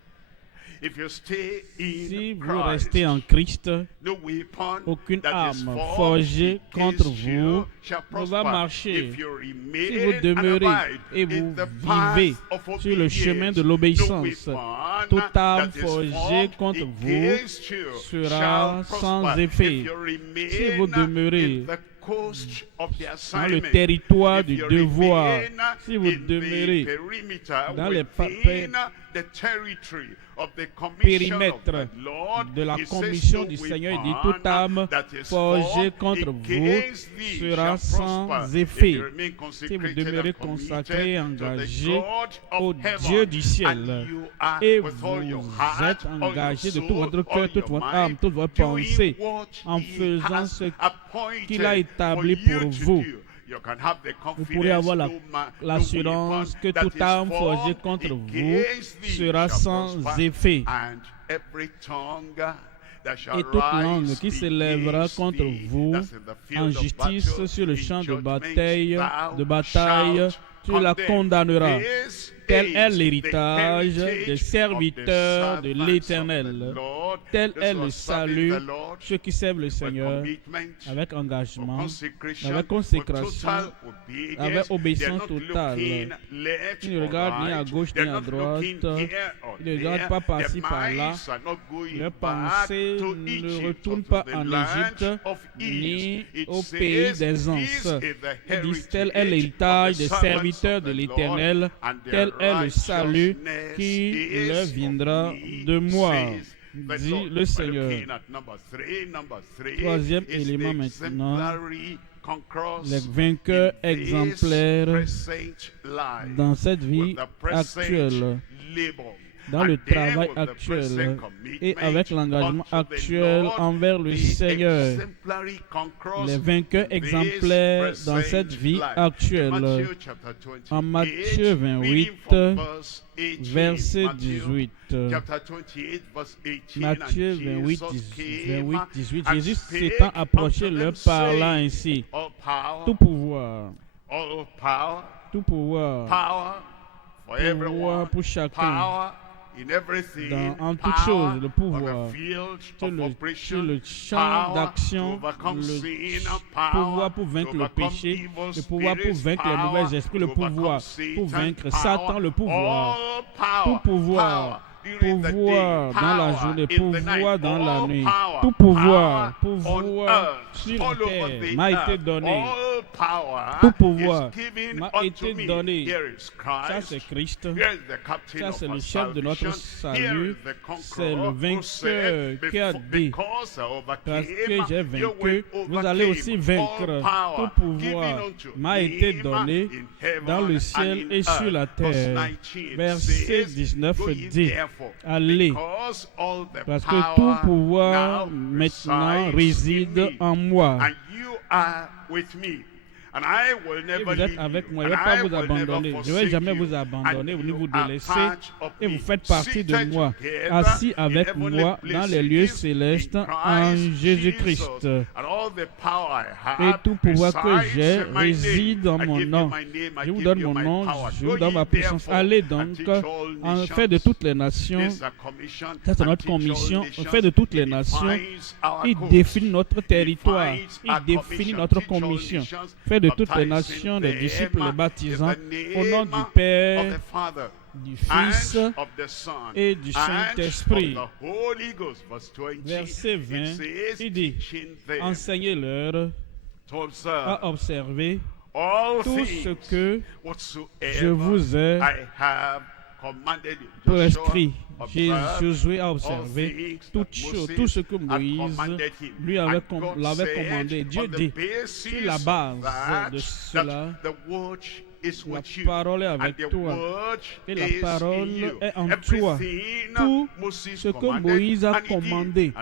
If you stay in Si vous Christ, restez en Christ, no weapon aucune that is arme forged forgée contre against vous you shall ne va prosper. marcher. If you Si remain vous demeurez and abide et in vous the path vivez of sur le chemin de obedience, l'obéissance, no weapon toute arme that is forgée forged contre vous against you sera shall sans prosper. effet. If you remain Si vous demeurez in the coast of the dans le assignment, territoire if du you devoir, remain si vous in the demeurez perimeter dans les within the territory of the commission of périmètre the Lord, de la it says commission no du Seigneur, il dit weapon toute arme that is forgée forged contre vous against thee sera shall sans prosper. effet. If you remain Si vous consecrated demeurez and committed consacré et to the engagé God of au heaven, Dieu du ciel, and you are et with all your vous heart, êtes all your engagé de tout soul, votre all cœur, toute your votre mind, âme, toute votre doing pensée, what en he faisant has ce appointed qu'il a établi for you pour to vous. do. You can have the Vous pourrez avoir confidence, l'assurance que toute arme forgée contre vous sera sans effet. and every tongue that shall Et toute langue rise qui s'élèvera against contre thee, vous that's in the field en of justice battle, sur le in champ de judgment, bataille, thou shalt tu la condemn. condamneras. This Tel is est the l'héritage heritage des of the serviteurs de servants of l'Éternel. the Lord. Tel Those est who le are serving salut, the Lord ceux qui servent le with Seigneur commitment, avec with engagement, consecration, avec with consécration, total obedience. avec obéissance They're not totale. looking left Ils ne or regardent ni à right. gauche They're ni à not droite. looking here or Ils ne regardent there. pas par-ci, Their par-là. minds are not going Leurs back pensées to ne Egypt retournent or to pas the en land Égypte of ni East. It au says, pays des "This anses." is the Ils disent, tel est heritage l'héritage of des the servants serviteurs of de the l'Éternel, Lord, and tel their est le salut righteousness qui is leur of viendra me, de moi, says the dit Lord. le We're Seigneur. looking at number three. Troisième is élément the maintenant, exemplary conquerors les vainqueurs in this exemplaires present life, dans cette vie with the present actuelle, labor, dans le and then travail with the actuel present et avec commitment l'engagement unto the actuel Lord, envers le the Seigneur. exemplary conquerors Les vainqueurs in this exemplaires dans present cette vie life. actuelle. Matthew chapter 28, En Matthieu 28, reading from verse 18, verset Matthew 18. chapter 28, verse 18, Matthieu and 28, Jesus came 28, 18. and Jésus spake s'étant approché unto leur them, parlant saying, ainsi. all power, Tout pouvoir, all power, tout pouvoir, power for everyone, pouvoir pour chacun, power in everything, en toutes power choses, le on pouvoir the field sur of le operation, champ power d'action, to overcome le sin, power pouvoir pour vaincre to le overcome péché, evil le pouvoir pour spirits, vaincre les power mauvais esprits, le to overcome pouvoir pour Satan, vaincre power, Satan, le pouvoir, all power, tout pouvoir, power during the day, pouvoir dans la power journée, in the pouvoir night, dans la all nuit, power, tout pouvoir, power on pouvoir earth, sur all la over terre the m'a été earth, donné. all Tout pouvoir m'a été donné. Ça, c'est Christ. Ça, c'est le chef de notre salut. C'est le vainqueur qui a dit, parce que j'ai vaincu, vous allez aussi vaincre. Tout pouvoir m'a été donné dans le ciel et sur la terre. Verset 19 dit, allez, parce que tout pouvoir maintenant réside en moi. Et vous êtes avec moi, je ne vais pas vous abandonner. Je ne vais jamais vous abandonner ni vous délaisser. Et vous faites partie de moi, assis avec moi dans les lieux célestes en Jésus-Christ. Et tout pouvoir que j'ai réside en mon nom. Je vous donne mon nom, je vous donne ma puissance. Allez donc, en fait de toutes les nations. Ça, c'est notre commission. En fait de toutes les nations, il définit notre territoire. Il définit notre commission. Fait de toutes les nations, des disciples les baptisant au nom du Père, du Fils et du Saint-Esprit. Verset 20, il dit, enseignez-leur à observer tout ce que je vous ai prescrit. Josué a observé toutes choses, tout ce que Moïse lui l'avait commandé. Dieu dit, sur la base de cela, la parole est avec toi et la parole est en toi. Tout ce que Moïse a commandé,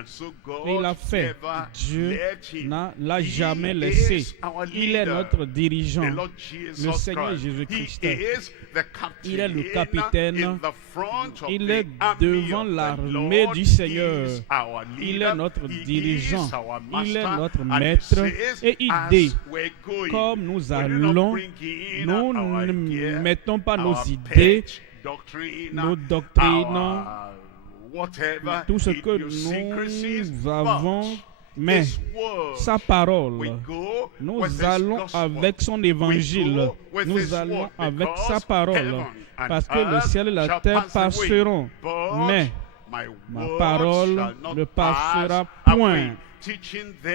et il a fait. Dieu ne l'a jamais laissé. Il est notre dirigeant, le Seigneur Jésus-Christ. Il est le capitaine. Il est devant l'armée du Seigneur. Il est notre dirigeant. Il est notre maître. Et il dit, comme nous allons, nous ne mettons pas nos idées, nos doctrines, tout ce que nous avons, mais sa parole, nous allons avec son évangile, nous allons avec sa parole, parce que le ciel et la terre passeront, mais ma parole ne passera point.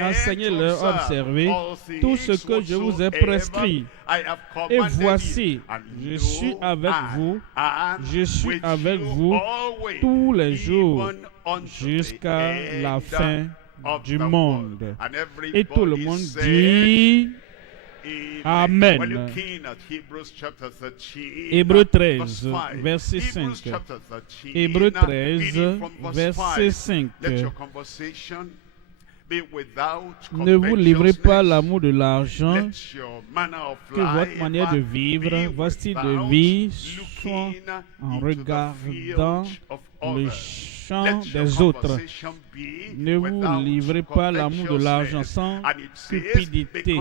Enseignez-leur, observez tout ce que je vous ai prescrit. Et voici, je suis avec vous tous les jours jusqu'à la fin du monde. Et tout le monde dit Amen. Hébreux 13, verset 5. Hébreux 13, verset 5. Ne vous livrez pas à l'amour de l'argent, que votre manière de vivre, votre style de vie soit en regardant le champ des autres. Ne vous livrez pas à l'amour de l'argent sans cupidité.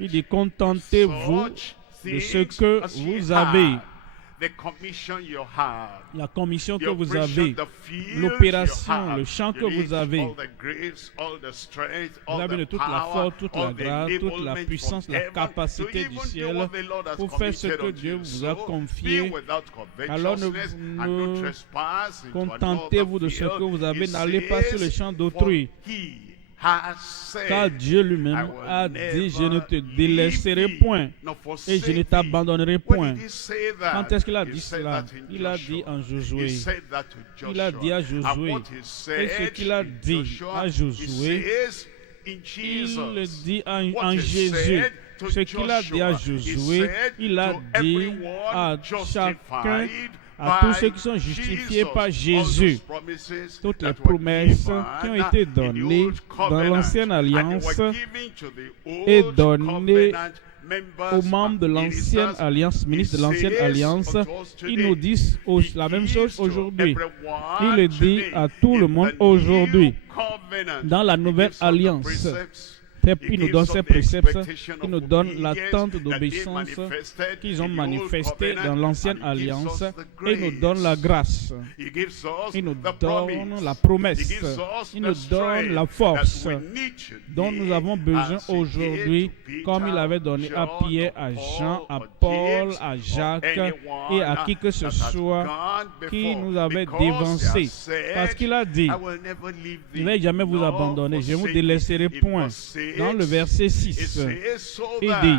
Il dit, contentez-vous de ce que vous avez. La commission que vous avez, l'opération, le champ que vous avez. Vous avez de toute la force, toute la grâce, toute la puissance, la capacité du ciel pour faire ce que Dieu vous a confié. Alors ne contentez-vous de ce que vous avez, n'allez pas sur le champ d'autrui. Car Dieu lui-même a dit, je ne te délaisserai point et je ne t'abandonnerai point. Quand est-ce qu'il a dit cela? Il a dit en Josué. Il a dit à Josué. Et ce qu'il a dit à Josué, il le dit en Jésus. Ce qu'il a dit à Josué, il a dit à chacun, à tous ceux qui sont justifiés par Jésus. Toutes les promesses qui ont été données dans l'ancienne alliance et données aux membres de l'ancienne alliance, ministres de l'ancienne alliance, ils nous disent la même chose aujourd'hui. Il le dit à tout le monde aujourd'hui. Dans la nouvelle alliance, il nous donne ces préceptes, il nous donne l'attente d'obéissance qu'ils ont manifestée dans l'ancienne alliance et il nous donne la grâce. Il nous donne la promesse. Il nous donne la force dont nous avons besoin aujourd'hui, comme il avait donné à Pierre, à Jean, à Paul, à Jacques et à qui que ce soit qui nous avait dévancés. Parce qu'il a dit, je ne vais jamais vous abandonner, je ne vous délaisserai point. dans le verset 6, il dit,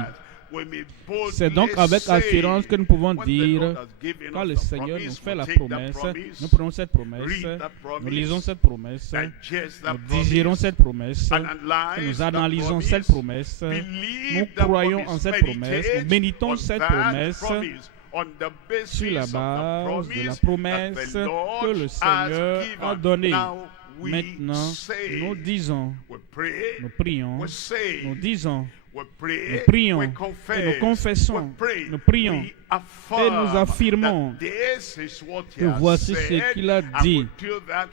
c'est donc avec assurance que nous pouvons dire, quand le Seigneur nous fait la promesse, nous prenons cette promesse, nous lisons cette promesse, nous désirons cette promesse, nous analysons cette promesse, nous croyons en cette promesse, nous méditons cette promesse sur la base de la promesse que le Seigneur a donnée. Maintenant, nous disons, nous prions, nous disons, nous prions et nous confessons, nous prions et nous affirmons que voici ce qu'il a dit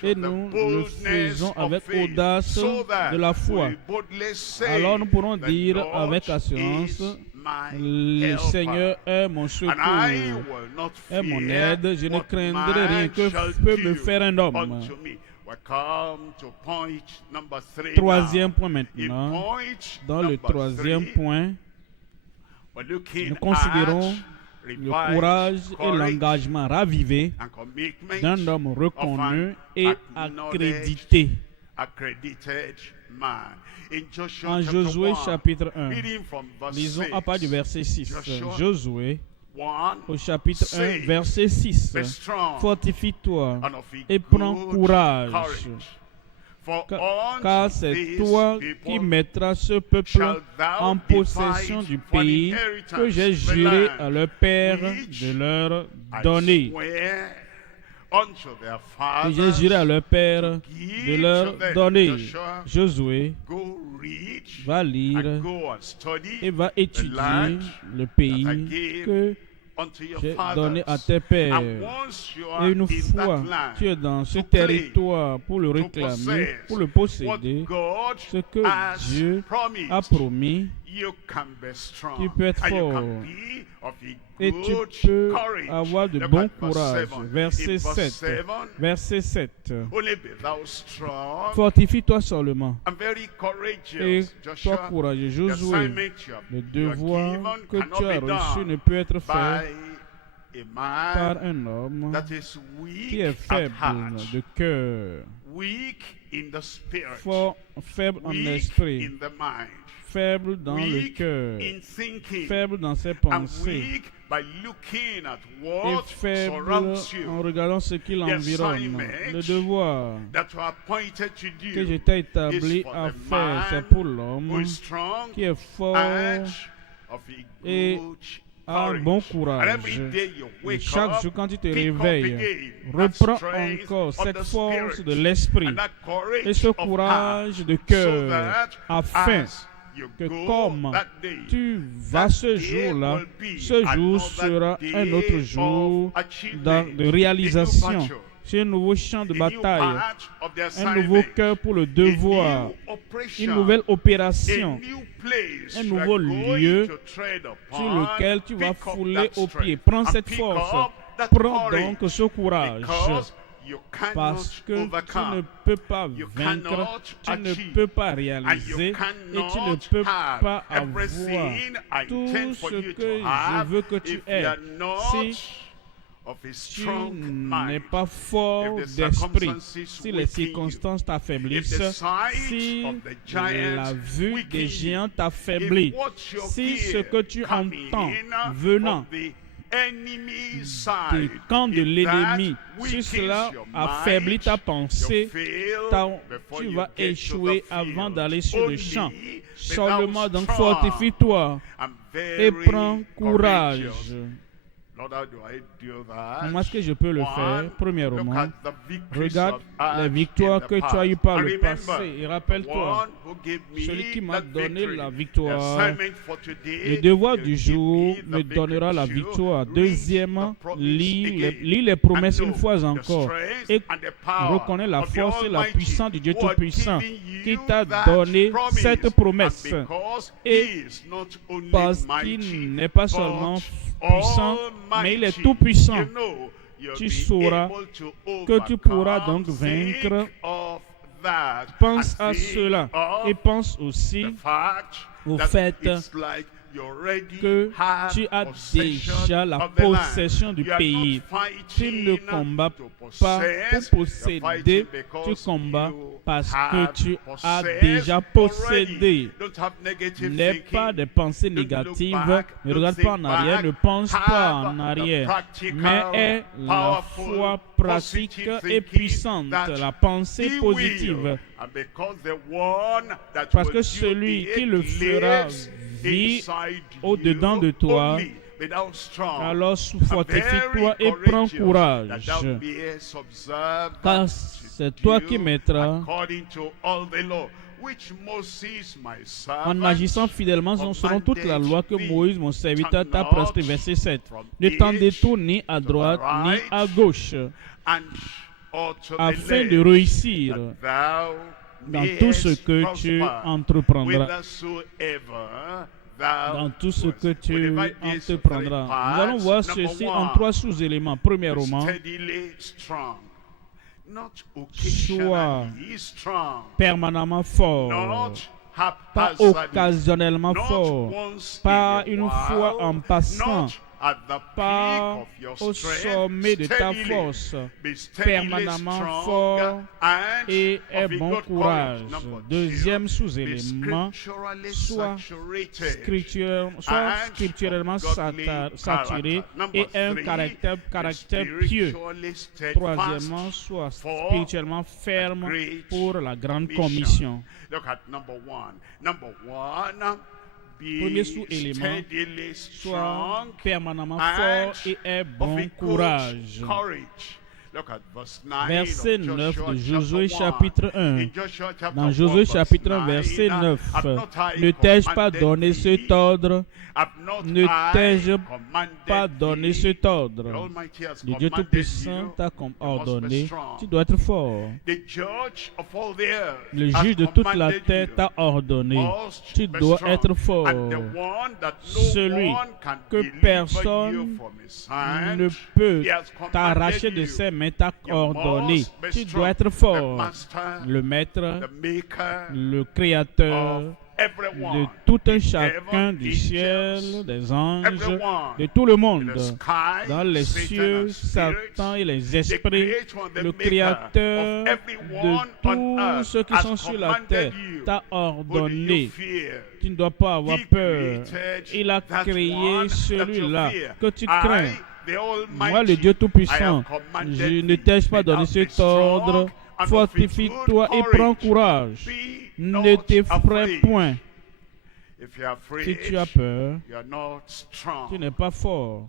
et nous le faisons avec audace de la foi. Alors nous pourrons dire avec assurance, le Seigneur est mon secours, est mon aide, je ne craindrai rien que peut me faire un homme. Troisième point maintenant. Dans le troisième point, nous considérons le courage et l'engagement ravivé d'un homme reconnu et accrédité. En Josué chapitre 1, lisons à part du verset 6. Josué au chapitre 1, verset 6. Fortifie-toi et prends courage, car c'est toi qui mettras ce peuple en possession du pays que j'ai juré à leur père de leur donner. Que j'ai juré à leur père de leur donner. Josué va lire et va étudier le pays que j'ai donné à tes pères. Et une fois tu es dans ce territoire pour le réclamer, pour le posséder, ce que Dieu a promis, tu peux être fort et tu peux avoir de bon courage. Verset 7. Verset 7. Fortifie-toi seulement et sois courageux. Josué, le devoir que tu as reçu ne peut être fait par un homme qui est faible de cœur, faible en esprit, faible dans le cœur, faible dans ses pensées, et faible en regardant ce qui l'environne. Le devoir que je t'ai établi à faire, c'est pour l'homme qui est fort et a un bon courage. Et chaque jour, quand tu te réveilles, reprends encore cette force de l'esprit et ce courage de cœur, afin que comme tu vas ce jour-là, ce jour sera un autre jour de réalisation. C'est un nouveau champ de bataille, un nouveau cœur pour le devoir, une nouvelle opération, un nouveau lieu sur lequel tu vas fouler aux pieds. Prends cette force, prends donc ce courage. Parce que tu ne peux pas vaincre, tu ne peux pas réaliser et tu ne peux pas avoir tout ce que je veux que tu aies si tu n'es pas fort d'esprit, si les circonstances t'affaiblissent, si la vue des géants t'affaiblit, si ce que tu entends venant du camp de l'ennemi, si cela affaiblit ta pensée, tu vas échouer avant d'aller sur le champ. Seulement donc fortifie-toi et prends courage. Comment est-ce que je peux le faire? Premièrement, regarde les victoires que tu as eues par le passé et rappelle-toi, celui qui m'a donné la victoire, le devoir du jour me donnera la victoire. Deuxièmement, lis les promesses une fois encore et reconnais la force et la puissance du Dieu Tout-Puissant qui t'a donné cette promesse. Et parce qu'il n'est pas seulement puissant, mais il est tout puissant. Tu sauras que tu pourras donc vaincre. Pense à cela et pense aussi au fait que tu as déjà la possession du pays. Tu ne combats pas pour posséder, tu combats parce que tu as déjà possédé. N'aie pas de pensées négatives, ne regarde pas en arrière, ne pense pas en arrière, mais aie la foi pratique et puissante, la pensée positive. Parce que celui qui le fera vit au-dedans de toi, alors fortifie-toi et prends courage, car c'est toi qui mettras, en agissant fidèlement selon toute la loi que Moïse, mon serviteur, t'a prescrit. Verset 7. Ne t'en détourne ni à droite ni à gauche, afin de réussir dans tout ce que tu entreprendras. Dans tout ce que tu entreprendras. Nous allons voir ceci en 3 sous-éléments. Premièrement, sois permanemment fort, pas occasionnellement fort, pas une fois en passant, pas au sommet de ta force, permanemment fort et aie bon courage. Deuxième sous-élément, sois scripturalement saturé et un caractère pieux. Troisièmement, sois spirituellement ferme pour la grande commission. Premier sous-élément, sois permanemment fort et aie bon courage. Verset 9 de Josué chapitre 1. Dans Josué chapitre 1, verset 9. Ne t'ai-je pas donné cet ordre? Ne t'ai-je pas donné cet ordre? Le Dieu Tout-Puissant t'a ordonné. Tu dois être fort. Le juge de toute la terre t'a ordonné. Tu dois être fort. Celui que personne ne peut t'arracher de ses mains t'a ordonné. Tu dois être fort. Le maître, le créateur de tout un chacun du ciel, des anges, de tout le monde, dans les cieux, Satan et les esprits, le créateur de tous ceux qui sont sur la terre t'a ordonné. Tu ne dois pas avoir peur. Il a créé celui-là que tu crains. Moi, le Dieu Tout-Puissant, je ne t'ai-je pas donné cet ordre? Fortifie-toi et prends courage. Ne t'effraie point. Si tu as peur, tu n'es pas fort.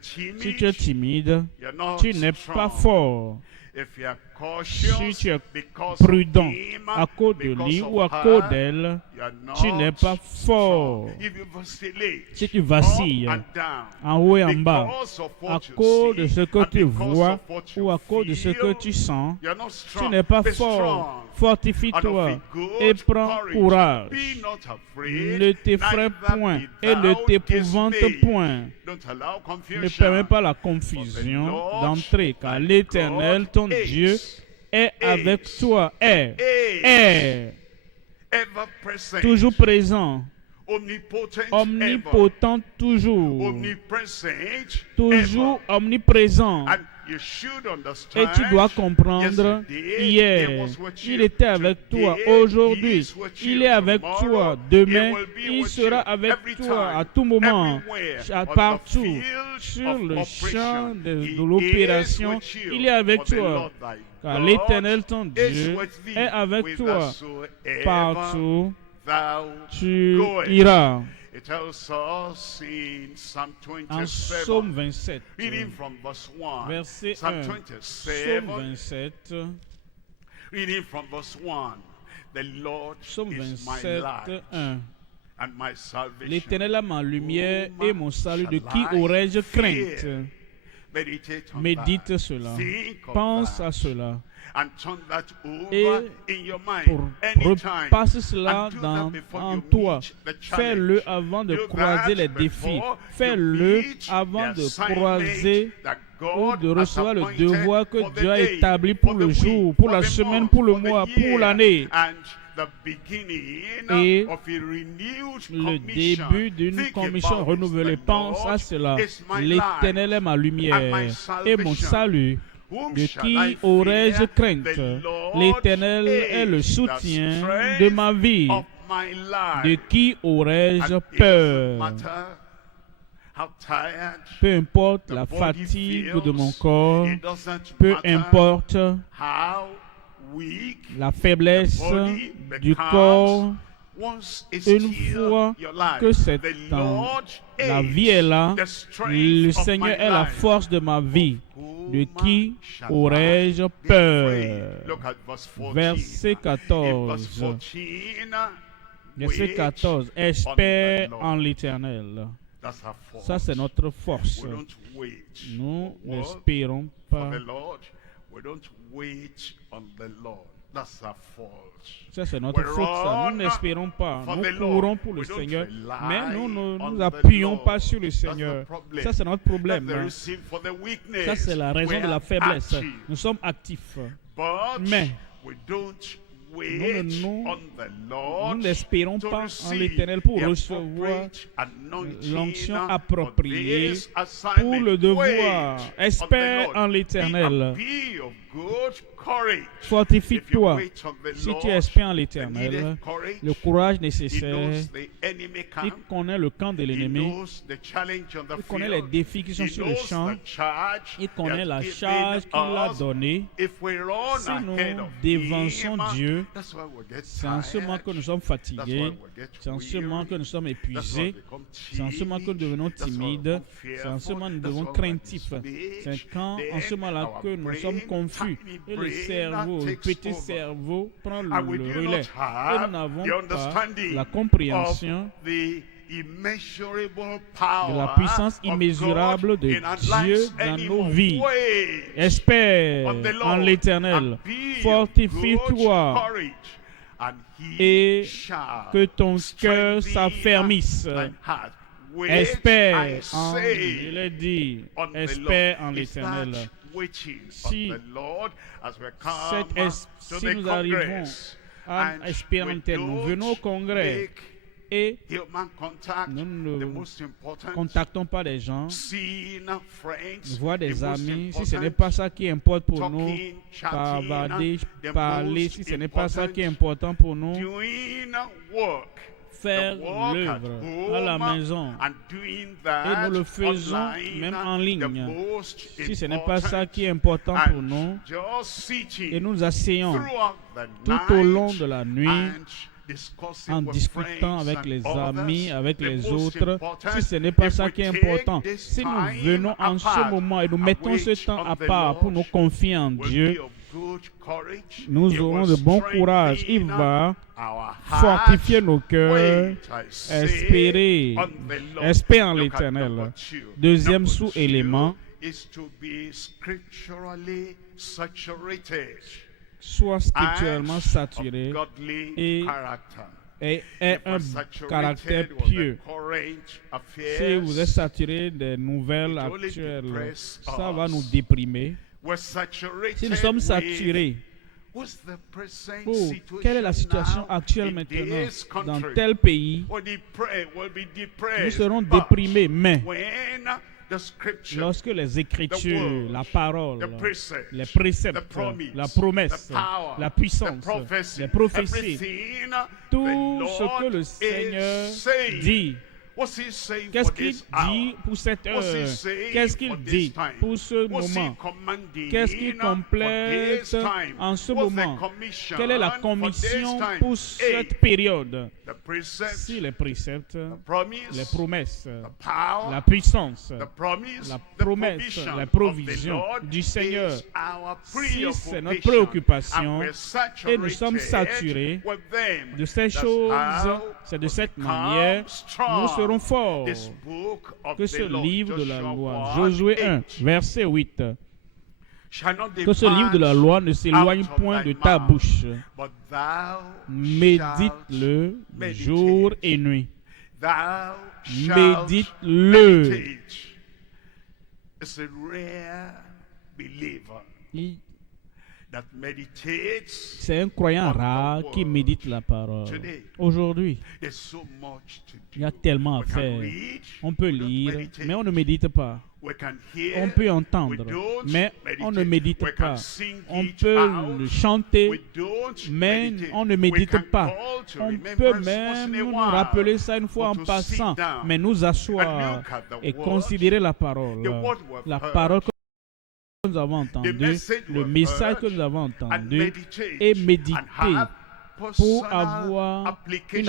Si tu es timide, tu n'es pas fort. Si tu es prudent à cause de lui ou à cause d'elle, tu n'es pas fort. Si tu vacilles en haut et en bas à cause de ce que tu vois ou à cause de ce que tu sens, tu n'es pas fort. Fortifie-toi et prends courage. Ne t'effraie point et ne t'épouvante point. Ne permets pas la confusion d'entrer, car l'Éternel, ton Dieu, est avec toi, est toujours présent, omnipotent toujours omniprésent. Et tu dois comprendre, hier, il était avec toi, aujourd'hui, il est avec toi, demain, il sera avec toi à tout moment, partout, sur le champ de l'opération, il est avec toi. Car l'Éternel, ton Dieu, est avec toi, partout, tu iras. En Psaume 27, verset 1, Psaume 27, Psaume 27, 1. L'Éternel est ma lumière et mon salut, de qui aurais-je crainte? Médite cela, pense à cela. Et repasse cela en toi. Fais-le avant de croiser les défis. Fais-le avant de croiser ou de recevoir le devoir que Dieu a établi pour le jour, pour la semaine, pour le mois, pour l'année. et le début d'une commission renouvelée. Pense à cela. L'Éternel est ma lumière et mon salut. De qui aurais-je crainte? L'Éternel est le soutien de ma vie. De qui aurais-je peur? Peu importe la fatigue de mon corps, peu importe la faiblesse du corps, une fois que la vie est là, le Seigneur est la force de ma vie. De qui aurais-je peur? Verset 14. Verset 14. Espère en l'Éternel. Ça, c'est notre force. Nous n'espérons pas. Ça, c'est notre faute. Ça. Nous n'espérons pas. Nous courons pour le Seigneur, mais nous ne nous appuyons pas sur le Seigneur. Ça, c'est notre problème. Ça, c'est la raison de la faiblesse. Nous sommes actifs, mais nous n'espérons pas en l'Éternel pour recevoir l'onction appropriée pour le devoir. Espère en l'Éternel. Fortifie-toi. Si tu espères en l'Éternel, le courage nécessaire, il connaît le camp de l'ennemi, il connaît les défis qui sont sur le champ, il connaît la charge qu'il a donnée. Si nous dévançons Dieu, c'est en ce moment que nous sommes fatigués, c'est en ce moment que nous sommes épuisés, c'est en ce moment que nous devenons timides, c'est en ce moment que nous devenons craintifs. C'est quand, en ce moment-là, que nous sommes confus. Et le cerveau, le petit cerveau prend le relais. Et nous n'avons pas la compréhension de la puissance immesurable de Dieu dans nos vies. Espère en l'Éternel. Fortifie-toi et que ton cœur s'affermisse. Espère en, je l'ai dit, espère en l'Éternel. Si nous arrivons à espérer en l'Éternel, nous venons au congrès et nous ne contactons pas des gens, nous voyons des amis. Si ce n'est pas ça qui importe pour nous, bavarder, parler, si ce n'est pas ça qui est important pour nous, faire l'œuvre à la maison, et nous le faisons même en ligne. Si ce n'est pas ça qui est important pour nous, et nous asseyons tout au long de la nuit en discutant avec les amis, avec les autres. Si ce n'est pas ça qui est important, si nous venons en ce moment et nous mettons ce temps à part pour nous confier en Dieu, nous aurons de bon courage. Il va fortifier nos cœurs, espérer en l'Éternel. Deuxième sous-élément, soit spirituellement saturé et ait un caractère pieux. Si vous êtes saturé des nouvelles actuelles, ça va nous déprimer. Si nous sommes saturés, quelle est la situation actuelle maintenant dans tel pays? Nous serons déprimés, mais lorsque les Écritures, la parole, les préceptes, la promesse, la puissance, les prophéties, tout ce que le Seigneur dit, qu'est-ce qu'il dit pour cette heure? Qu'est-ce qu'il dit pour ce moment? Qu'est-ce qu'il complète en ce moment? Quelle est la commission pour cette période? Si les préceptes, les promesses, la puissance, la promesse, la provision du Seigneur, si c'est notre préoccupation et nous sommes saturés de ces choses, c'est de cette manière nous serons forts. Que ce livre de la loi, Josué 1, verset 8, que ce livre de la loi ne s'éloigne point de ta bouche. Médite-le jour et nuit. Médite-le. that meditates C'est un croyant on the rare qui word. médite la parole. Today, Aujourd'hui, there's so much to il y a do. tellement à We can faire. read, On peut we don't lire, meditate. mais on ne médite pas. We can hear, On peut we entendre, don't mais on ne meditate. médite We can pas. sing On it peut out. le chanter, We don't mais meditate. on ne We médite can pas. call to On remembrance peut once même in a nous while, rappeler ça une fois or en to sit passant, down mais nous and asseoir look at the et word, considérer la parole. the word we've La heard, parole que nous avons the entendue, message le we've message heard, que nous avons and entendu, meditate, et and méditer have pour personal avoir une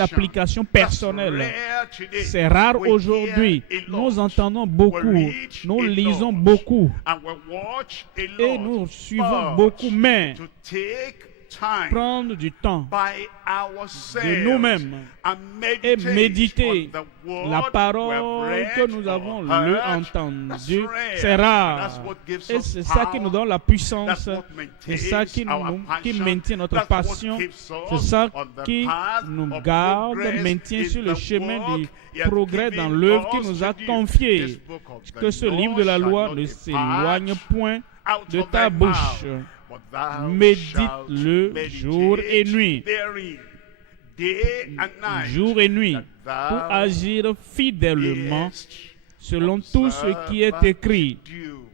application. application That's personnelle. rare today. C'est rare We aujourd'hui. hear a Nous lot. entendons beaucoup, We read nous a lisons lot. beaucoup And we watch a et lot. nous suivons But beaucoup, mais to take time prendre du temps by de ourselves nous-mêmes and et meditate méditer on the word la we've parole read que nous or avons heard, lue, that's entendue, rare. c'est rare. That's what gives Et us c'est ça qui nous donne la power. puissance, That's what c'est ça qui, maintains our qui passion. maintient notre That's what passion, keeps c'est us ça on the qui path nous of garde, progress maintient in sur le the chemin work du He has progrès dans given l'œuvre qu'il us nous a to do. confiée. This book of the Que ce law livre de la shall loi not ne depart s'éloigne point out de of ta thy bouche. mouth, but thou Médite-le shalt jour et meditate nuit, therein, day and night, jour et nuit, that pour thou agir fidèlement mayest selon tout ce qui est écrit. do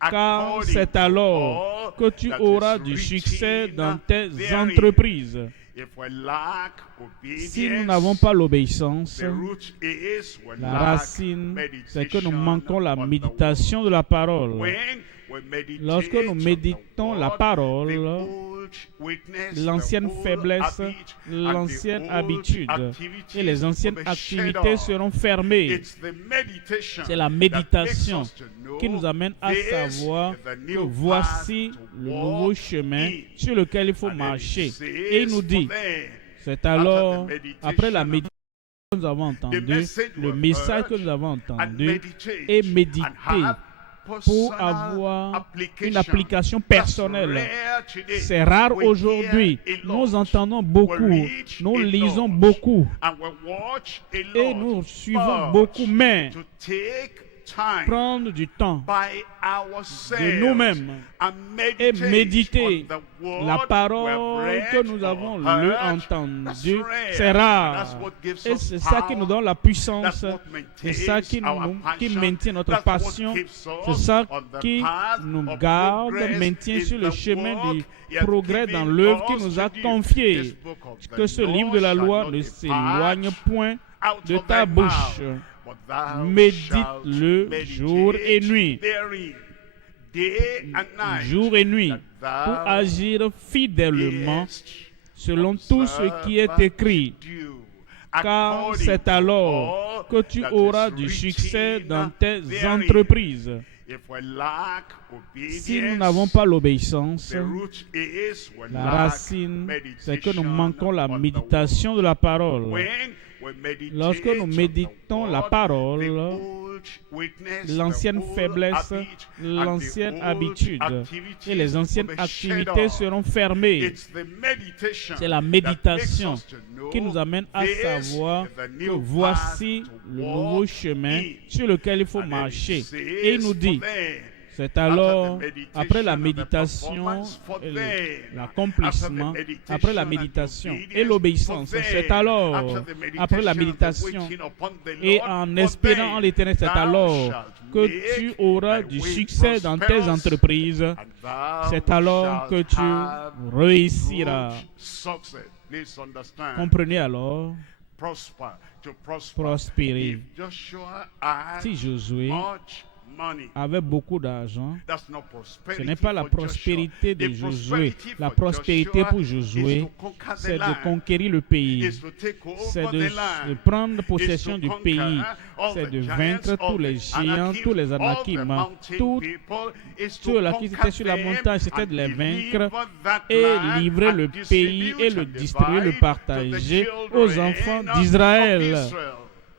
Car according c'est to alors all que tu that auras is du succès written dans tes therein. entreprises. If we lack Si nous obedience, n'avons pas l'obéissance, the root is we la lack racine, c'est que nous meditation manquons la on the word. méditation de la parole. When we meditate Lorsque nous on the méditons la word, parole, the old weakness, l'ancienne the old faiblesse, habit, and l'ancienne the old habitude activities et les anciennes will be shed activités off. seront fermées. It's the meditation C'est la that méditation makes us to know qui nous amène à this savoir is the que new voici path to le walk nouveau chemin in. sur lequel il faut And then marcher. it Et il nous says, dit, for then, c'est alors, after the meditation après la méditation que nous avons entendue, message le we've message heard, que nous avons and entendu, meditate, et and méditer have pour personal avoir une application. application That's personnelle. rare today. C'est rare We aujourd'hui. hear a Nous lot. entendons beaucoup, We read nous a lisons lot. beaucoup And we watch a et lot. nous suivons But beaucoup, mais to take time prendre du temps by de ourselves nous-mêmes and et meditate méditer on the word la we parole have read que nous avons or lue, heard, entendue, that's rare. c'est rare. That's what gives Et us c'est ça qui nous donne la power. puissance, That's what c'est ça qui, maintains our qui passion. maintient notre That's what passion, keeps c'est us ça on the qui path nous of garde, progress maintient in sur le the chemin work du He has progrès dans given l'œuvre qu'il us nous a to do. confiée. This book of the Que ce law livre de la shall loi not ne depart s'éloigne point out de of ta thy bouche. mouth, but thou Médite-le shalt jour et meditate nuit, therein, day and night, jour et nuit, that pour thou agir fidèlement mayest selon tout ce qui est écrit. do Car according c'est to alors all que tu that auras is du succès written dans tes therein. entreprises. If we lack Si nous obedience, n'avons pas l'obéissance, the root is we la lack racine, c'est que nous meditation manquons la on the méditation de la parole. word. When we meditate Lorsque nous on the méditons la word, parole, the old weakness, l'ancienne the old faiblesse, habit, and l'ancienne the old habitude activities et les anciennes will be shed activités off. seront fermées. It's the meditation C'est la that méditation makes us to know qui nous amène à this savoir is the que new voici path to le walk nouveau chemin in. sur lequel il faut And then marcher. it Et il nous says, dit, for then, c'est alors, après la after the méditation, performance, for et then, l'accomplissement, after the meditation après la and méditation obedience, et l'obéissance, for then, c'est alors, after the après la meditation and méditation waiting upon the et Lord, en for espérant then en l'éternel, c'est thou alors shalt que make tu auras thy du way succès dans tes prosperous, entreprises. and thou C'est alors que shalt tu have réussiras. good success. Please understand. Comprenez alors, Prosper, to prosper. prospérer. If Joshua had Si Josué much money, avait beaucoup d'argent, that's not ce prosperity n'est pas la for Joshua. prospérité de The Josué. prosperity La for prospérité Joshua pour is Josué, to conquer the c'est de land, conquérir le pays, is to take c'est over de the land, prendre is possession to du conquer pays, all c'est the de giants, vaincre all tous the les géants, Anakim, tous les all the Anakim, mountain tous people, is to ceux-là qui conquer étaient sur la them montagne, c'était and de les deliver vaincre that et land livrer and le pays et le distribute and distribuer, le divide partager to the aux children enfants of d'Israël, Israel.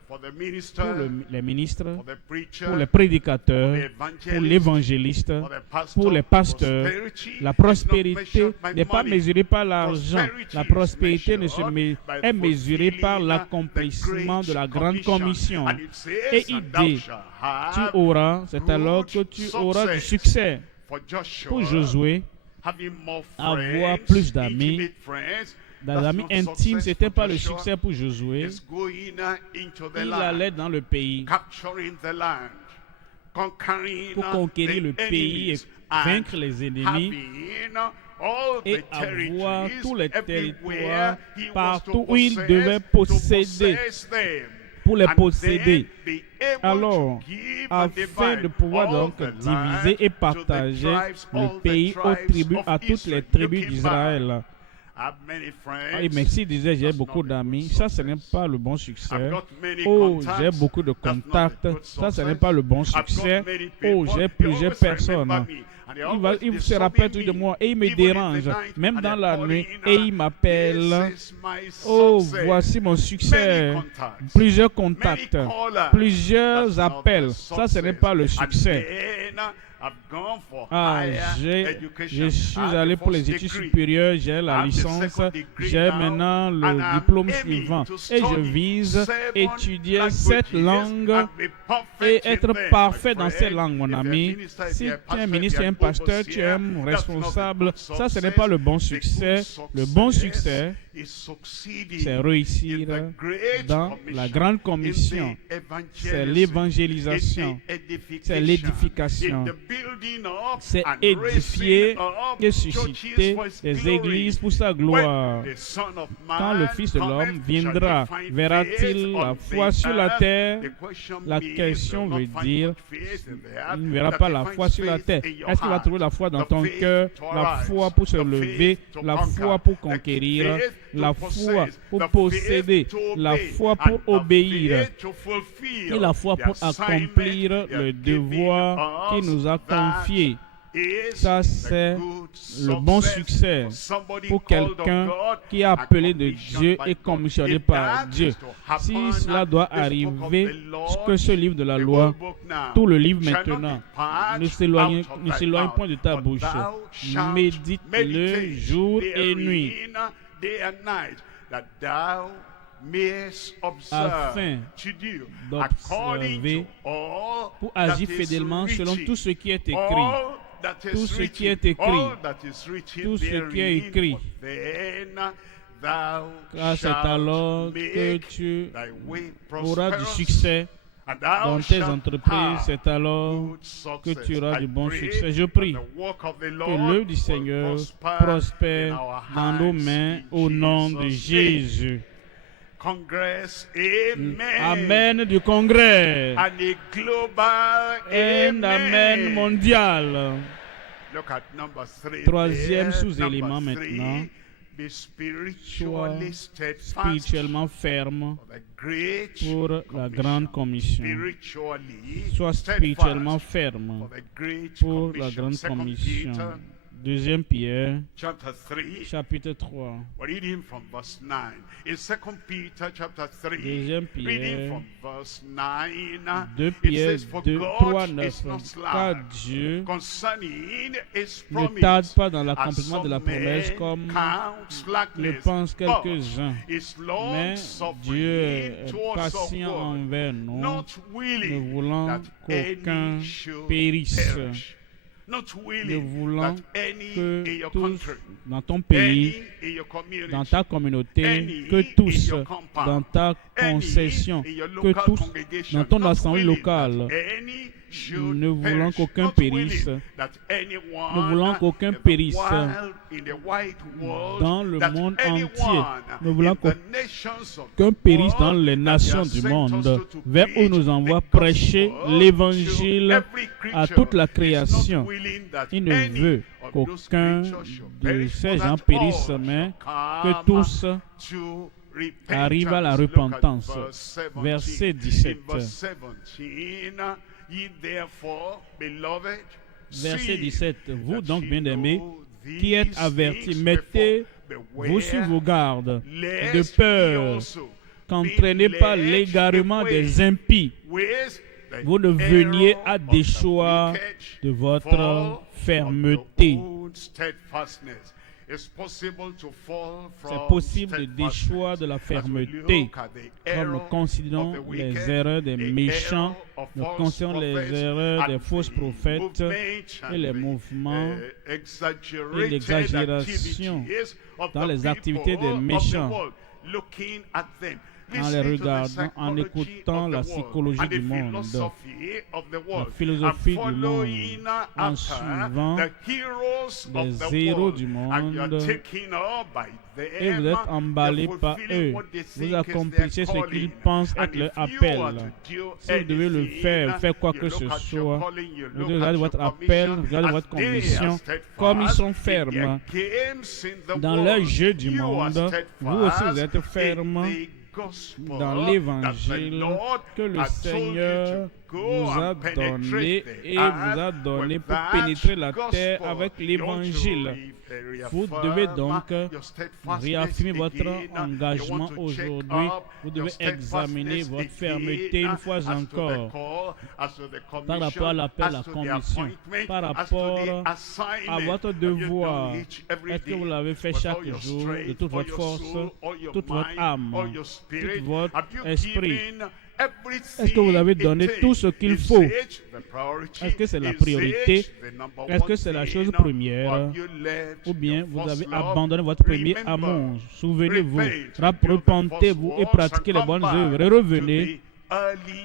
For the minister, pour les ministres, for the preacher, pour les prédicateurs, for the pour evangelist, l'évangéliste, for the pastor. pour les pasteurs. Prosperity La is not prospérité measured by n'est pas money. mesurée par l'argent. Prosperity La is prospérité measured by est mesurée par fulfilling l'accomplissement the de la Great grande commission. And it says, Et il and thou dit, shalt tu have auras, c'est alors que tu auras du succès. for Joshua, Pour Josué, avoir plus d'amis. Des amis intimes, ce n'était pas le succès pour Josué. Il allait dans le pays pour conquérir le pays et vaincre les ennemis et avoir tous les territoires partout où il devait posséder, pour les posséder. Alors, afin de pouvoir donc diviser et partager le pays aux tribus, à toutes les tribus d'Israël. Et merci, disait, j'ai beaucoup d'amis. Ça, ce n'est pas le bon succès. Oh, j'ai beaucoup de contacts. Ça, ce n'est pas le bon succès. Oh, j'ai plusieurs personnes. Il se rappelle tout de moi et il me dérange, même dans la nuit, et il m'appelle. Oh, voici mon succès. Plusieurs contacts, plusieurs appels. Ça, ce n'est pas le succès. Je suis allé pour les études supérieures, j'ai la licence, j'ai maintenant le diplôme suivant et je vise étudier cette langue et être parfait dans cette langue, mon ami. Si tu es un ministre, tu es un pasteur, tu es un responsable, ça ce n'est pas le bon succès. Le bon succès, c'est réussir dans la grande commission, c'est l'évangélisation, c'est l'édification, c'est édifier et susciter des églises pour sa gloire. Quand le Fils de l'homme viendra, verra-t-il la foi sur la terre? La question veut dire, il ne verra pas la foi sur la terre. Est-ce qu'il va trouver la foi dans ton cœur, la foi pour se lever, la foi pour conquérir, la foi pour posséder, la foi pour obéir et la foi pour accomplir le devoir qu'il nous a confié? Ça, c'est le bon succès pour quelqu'un qui est appelé de Dieu et commissionné par Dieu. Si cela doit arriver, que ce livre de la loi, tout le livre maintenant, ne s'éloigne point de ta bouche. Médite-le jour et nuit, afin d'observer pour agir fidèlement selon tout ce qui est écrit. Tout ce qui est écrit, tout ce qui est écrit, car c'est alors que tu auras du succès dans tes entreprises, c'est alors que tu auras du bon succès. Je prie que l'œuvre du Seigneur prospère dans nos mains au nom de Jésus. Congress, amen. Amen du congrès. And a global And amen mondial. Look at number 3. Troisième sous-élément maintenant. Be Sois spiritually steadfast spirituellement ferme for the great pour la grande commission. Spiritually Sois spirituellement ferme for the great pour la commission. grande 2 commission. Peter, Deuxième Pierre, chapter 3. chapitre 3. We're reading from verse 9. In 2 Peter chapter 3, Deuxième reading Pierre, from verse 9, 2 it Pierre says, For 2, 3, God 9. is not Car slack Dieu concerning his ne tarde promise, pas dans as l'accomplissement de la some promesse men comme count le slackness, pensent but quelques-uns. is Mais long-suffering Dieu est towards patient our world, envers nous, not ne willing voulant that qu'aucun any should périsse, perish. Not ne willing voulant that any que in your tous country, dans ton pays, any in your community, dans ta communauté, any que in tous your compound, dans ta any concession, in your que local tous congregation, dans ton not assemblée willing locale, that any should ne voulant perish, qu'aucun not périsse, willing that anyone ne voulant qu'aucun in the périsse wild, in the wide world, dans le that monde anyone entier, ne voulant in the nations of qu'un the périsse dans world les that nations they du are sent monde, also to vers où preach nous envoie the prêcher gospel l'évangile to every à creature. toute la Is not création. willing that Il ne any veut of those qu'aucun creatures should de perish, ces but gens that périssent, all mais shall que tous to arrivent à la repentance. Look at repentance. verse 17. Verset 17. In verse 17, ye therefore, beloved, Verset see 17. Vous that donc, ye bien-aimés, know qui êtes these avertis, things mettez-vous before. sur vos gardes Lest de ye peur also qu'entraînez be par led l'égarement away des impies, with the vous ne veniez error à of the déchoir wicked de votre for fermeté. your own steadfastness. It's possible to fall C'est from possible d'échouer steadfastness. de la As we fermeté. look at the Comme nous error considérons of the les wicked, erreurs des the méchants, error of nous false considérons les prophets, erreurs des and fausses the prophètes movement et and les the, mouvements et exaggerated l'exagération activities of dans the les activités des people of the méchants. world. Looking at them, En les listening to the regardant, en psychology écoutant of la the world, psychologie and du the monde, philosophy of the la world, philosophie and du following monde, en after suivant the heroes of les the héros world, du and you are monde, taken up by et vous them, êtes emballés you're par fulfilling eux. what they Vous think is accomplissez their ce qu'ils calling. pensent And être leur if you appel. are to do Si vous devez le anything, faire quoi you que ce look at soit, your calling, you vous look regardez at your votre appel, commission, regardez as votre they are commission, steadfast comme ils sont in fermes their games in the dans world. leur jeu du You are monde. Vous aussi, vous êtes steadfast fermes in the gospel dans that the l'évangile Lord que le has told you Seigneur to go vous a and donné penetrate the et vous a earth donné with pour that pénétrer la terre gospel. avec You l'évangile. want to Vous devez donc your steadfastness réaffirmer votre again. engagement You want to check aujourd'hui. up Vous your devez examiner steadfastness votre fermeté again une fois as to the encore call, as to the par commission, rapport à l'appel, as la to the commission, appointment, par as to rapport the à assignment. votre Have you devoir. done it every Est-ce que day vous l'avez fait with chaque all your jour, strength, de toute all votre your force, soul, all your toute votre mind, âme, all your spirit? tout votre Have you esprit? given everything Est-ce que vous avez donné it tout ce takes? qu'il Is faut? it the priority? Est-ce que c'est la Is priorité? it the number Est-ce que one c'est la thing? chose Or première? have you left Ou bien your vous first avez love? abandonné votre premier Remember, amour. Souvenez-vous, repent, do the repentez-vous first et works pratiquez and les bonnes come œuvres back et to revenez the early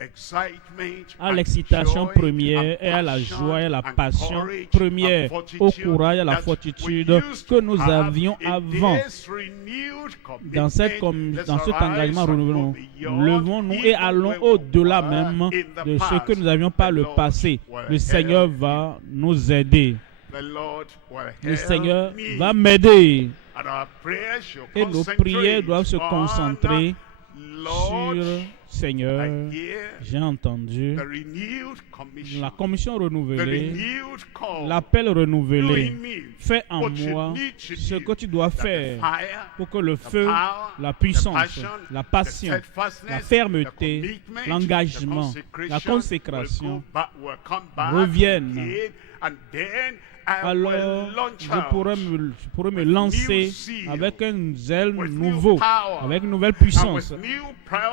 excitement à and l'excitation joy première and et à la passion joie et à la and passion courage première, and au fortitude courage et à la that we fortitude used que to nous have avions in avant. this renewed Dans commitment. Let's cet arise engagement and go renouvelé, beyond levons-nous et even allons where we au-delà were même in the de ce que past. nous n'avions pas The le Lord passé. will Le Seigneur help va nous aider. The Lord will Le help Seigneur me. va m'aider. And our prayers should Et nos concentrate prières doivent se on, concentrer Lord, sur Seigneur. I hear J'ai entendu the renewed commission, la commission the renouvelée, renewed call. l'appel Do renouvelé. in me Fais en what you moi need to ce do, que tu dois that the faire fire, pour que le the feu, power, la the puissance, passion, la the passion, steadfastness, la the fermeté, commitment, l'engagement, the la consécration will come back reviennent. again, and then I alors will launch je out pourrais me with lancer new zeal, avec un zèle with new nouveau, power, avec une nouvelle and puissance, with new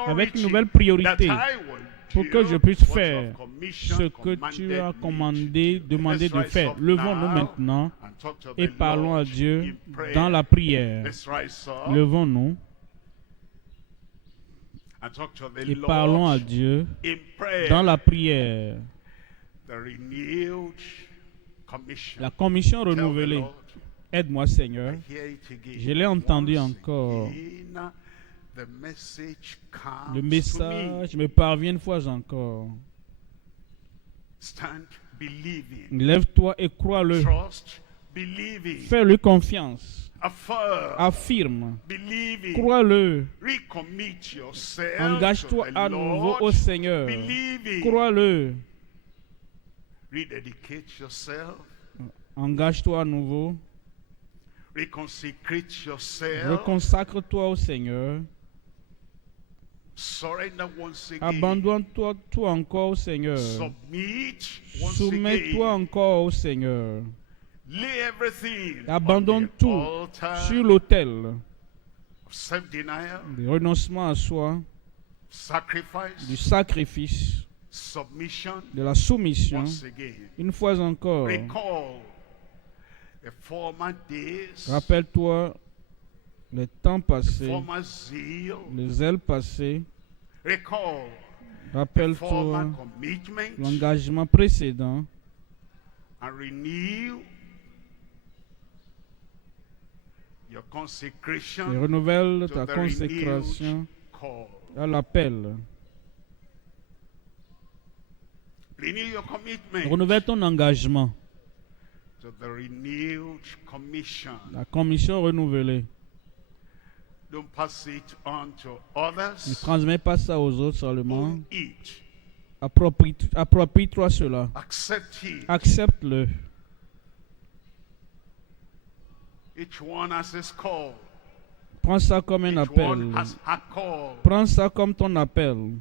avec une priority nouvelle priorité, that I will pour do que je puisse what you faire have commissioned, ce que tu as commandé, demandé Let's de rise faire. up Levons-nous now maintenant and talk to et the parlons à Lord Dieu in prayer. dans la prière. Let's rise up Levons-nous and talk to the et parlons à Lord Dieu in prayer. dans la prière. The renewed commission. La commission Tell the renouvelée. Lord, Aide-moi, Seigneur. I hear it again. Je l'ai entendu Once encore. again, the message comes Le to me. message me parvient une fois encore. Stand believing. Lève-toi et crois-le. Trust believing. Fais-lui confiance. Affirm Affirme. believing. Crois-le. Recommit yourself Engage-toi to the à nouveau Lord. au Seigneur. Believing. Crois-le. Rededicate yourself. Engage-toi à nouveau. Reconsecrate yourself. Reconsacre-toi au Seigneur. Surrender once again. Abandonne-toi toi encore au Seigneur. Submit once Soumets-toi again. encore au Seigneur. Lay everything Abandonne on the tout altar sur l'autel. of self-denial, Du renoncement à soi, du sacrifice, sacrifice, submission. de la soumission. Once again, Une fois encore, recall the former days, rappelle-toi les temps passés, former zeal, les ailes passées. recall the Rappelle-toi former commitment, l'engagement précédent and renew your et consecration renouvelle to ta the consécration renewed call. à l'appel. Renew your commitment Renouvelle ton engagement. to the renewed commission. La commission renouvelée. Don't pass it on to Ne others. transmets pas ça aux autres seulement. Own it. Approprie-toi cela. Accept it. Accepte-le. Each one has his call. Prends ça comme un Each one appel. has a call. Prends ça comme ton appel.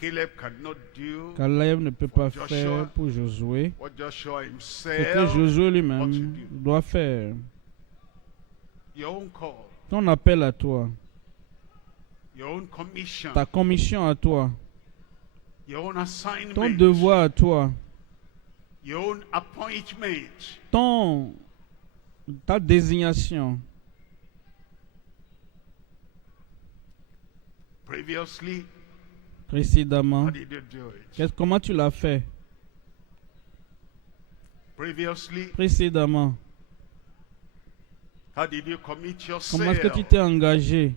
Caleb ne peut pas Joshua, faire pour Josué what Joshua ce que himself Josué ought to lui-même do. doit faire. Your own call, Ton appel à toi, your own commission, ta commission à toi, your own ton assignment, devoir à toi, your own appointment. ta désignation. Previously, Précédemment, how did you do it? comment tu l'as fait? Previously, Précédemment, how did you commit comment est-ce que tu yourself? t'es engagé?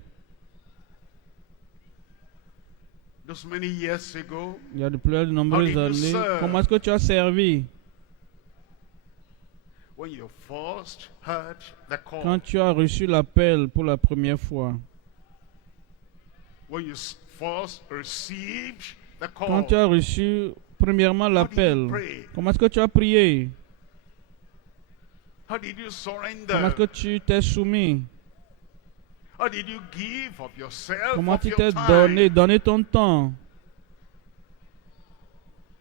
Those many years ago, Il y a de plus de nombreuses How did you années. serve? Comment est-ce que tu as servi? when you first heard the call, Quand tu as reçu l'appel pour la première fois. when you first received the call, Quand tu as reçu premièrement l'appel. pray? Comment est-ce que tu as prié? How did you Comment est-ce surrender? que tu t'es soumis? How did you give of yourself, Comment of tu your t'es time? donné ton temps?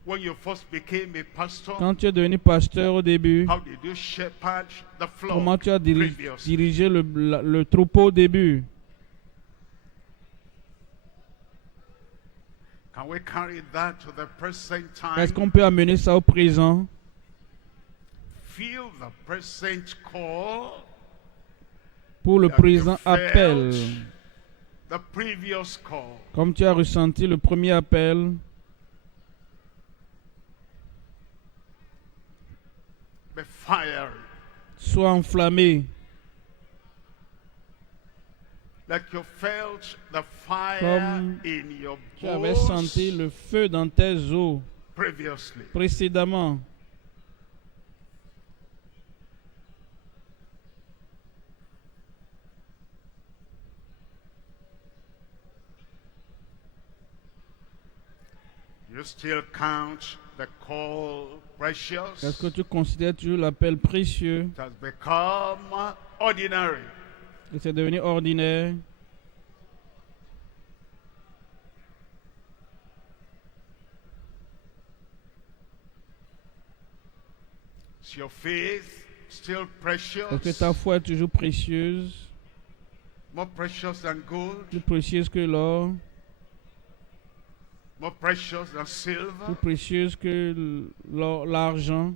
When you first became a pastor, Quand tu es devenu pasteur au début, how did you shepherd the flock comment tu as previously? dirigé le troupeau au début? Can we carry that to the present Est-ce time? qu'on peut amener ça au présent? Feel the present call, Pour le that présent you appel, felt the previous call. comme tu as ressenti le premier appel, Be fiery, sois enflammé, like you felt the fire Comme in your tu avais bones senti le feu dans tes os previously. précédemment. You still count the call precious? Est-ce que tu considères toujours l'appel précieux It has become ordinary. et c'est devenu ordinaire? Is your faith still precious? Est-ce que ta foi est toujours précieuse, More precious than gold? plus précieuse que l'or, More precious than plus silver? précieuse que l'argent,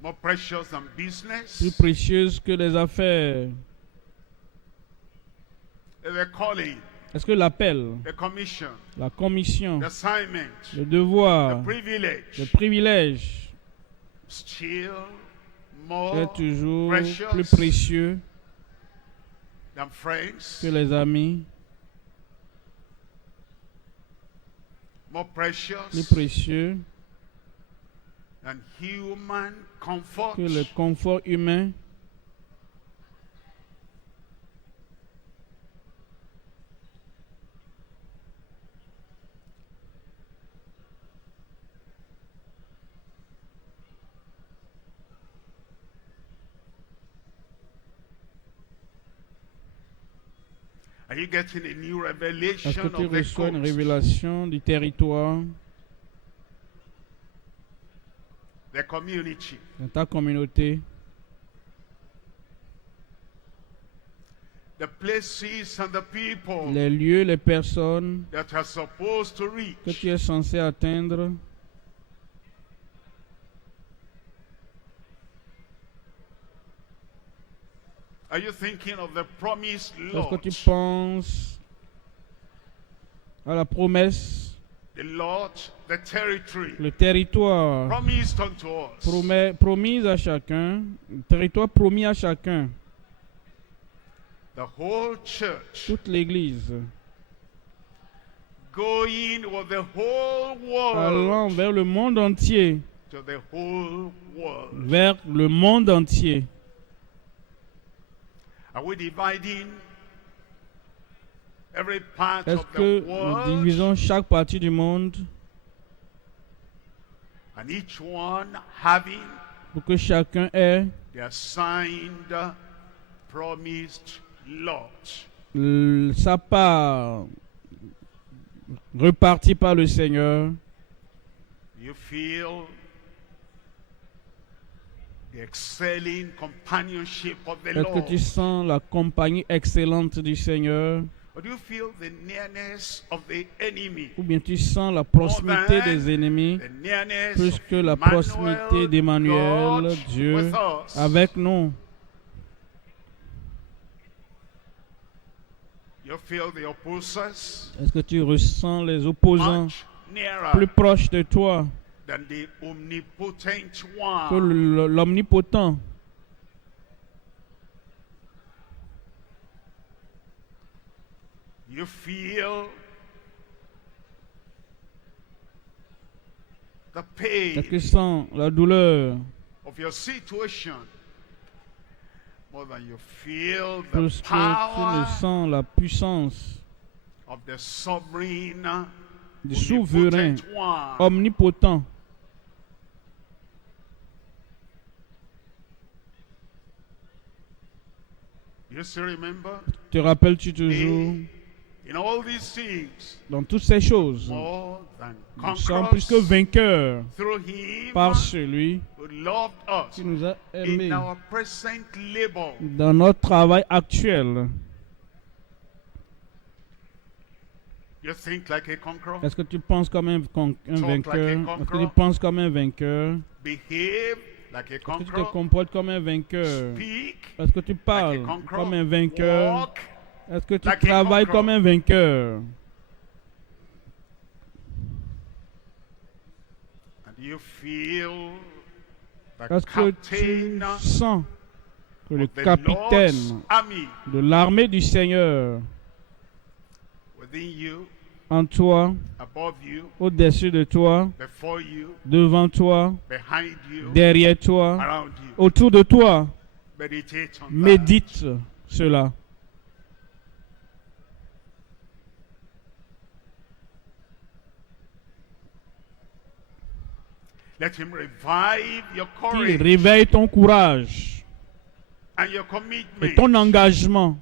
More precious than business? plus précieuse que les affaires? The calling, Est-ce que l'appel, the commission, la commission, the assignment, le the devoir, privilege le privilège still est more toujours precious plus précieux than friends, que les amis, more plus precious précieux than human comfort? que le confort humain? Are you getting a new Est-ce que revelation tu of the reçois une coast, révélation du territoire, the community, dans ta communauté, the places and the people les lieux, les personnes that are supposed to que reach? tu es censé atteindre? Are you thinking of the promised Est-ce que Lord? tu penses à la promesse, The Lord, the territory le territoire promised unto us. promis à chacun, le territoire promis à chacun, The whole church toute l'Église, going with the whole world allant vers le monde entier, to the whole world. vers le monde entier. Are we dividing every part Est-ce of que the nous world divisons chaque partie du monde and each one having pour que chacun ait the assigned, promised Lord? sa part repartis par le Seigneur. You feel the excelling companionship of the Est-ce que tu Lord? sens la compagnie excellente du Seigneur? Or do you feel the nearness of the enemy? Ou bien tu sens la proximité des ennemis The nearness plus of que la Emmanuel, proximité d'Emmanuel, God Dieu, with us? avec nous? You feel the opposers Est-ce que tu ressens les opposants much nearer plus proches de toi than the omnipotent que one? l'omnipotent? You feel the Est-ce que tu pain sens la douleur of your situation more than you feel the plus que tu ne power sens la puissance of the sovereign, du souverain omnipotent one? omnipotent? You still remember? Te rappelles-tu toujours, In all these things, dans toutes ces choses, more than nous sommes plus que conquerors vainqueurs through him par celui who loved us qui nous a aimés in our present labor. dans notre travail actuel. You think like a conqueror, Est-ce que tu penses comme un vainqueur? Est-ce que tu penses comme un vainqueur? behave like a Est-ce que tu te conqueror, comportes comme un vainqueur? speak Est-ce que tu like parles a comme conqueror, un vainqueur? walk. Est-ce que tu like a travailles conqueror. comme un vainqueur? And you feel the Est-ce que tu captain sens que le of the capitaine Lord's army de l'armée du Seigneur within you, en toi, above you, au-dessus de toi, before you, devant toi, behind you, derrière toi, around you? autour de toi? Meditate on that. Médite cela. Let him revive your Qu'il courage réveille ton courage and your et commitment ton engagement,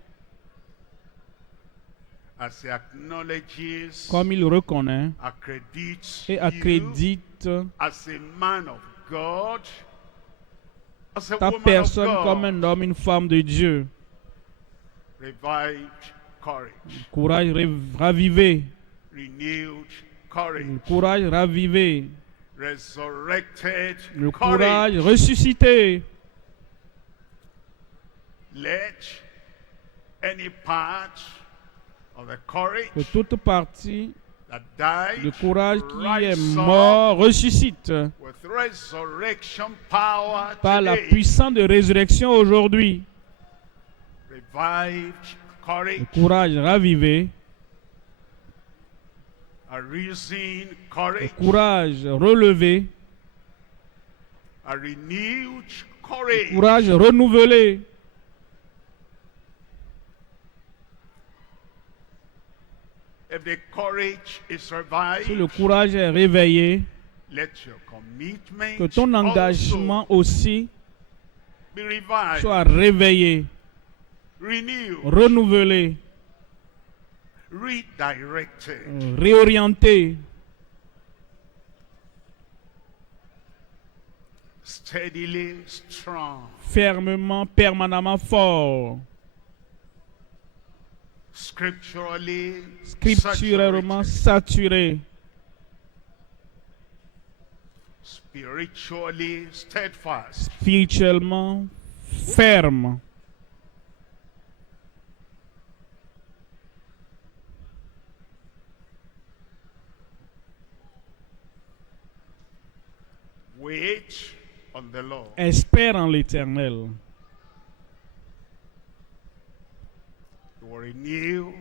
as he acknowledges, comme il reconnaît accredits et you accrédite as a man of God, as a ta woman personne of comme God. un homme, une femme de Dieu. Revived courage, Courage ravivé, renewed le courage, courage ravivé, resurrected le courage. courage ressuscité. Let any part of the courage Que toute partie that died du courage qui est rise mort ressuscite up with resurrection power par la today. puissance de résurrection aujourd'hui. Revived courage, Le courage ravivé, a risen le courage, courage relevé, a renewed le courage. courage renouvelé. If the courage is Si le revived, courage est réveillé, let your commitment que ton engagement also aussi be revived, soit réveillé, renewed, renouvelé, redirected. réorienté, Steadily strong, fermement, permanemment fort, scripturally scripturalement saturated, saturé, spiritually steadfast, spirituellement ferme. wait on the Lord. Espère en l'Éternel. He will renew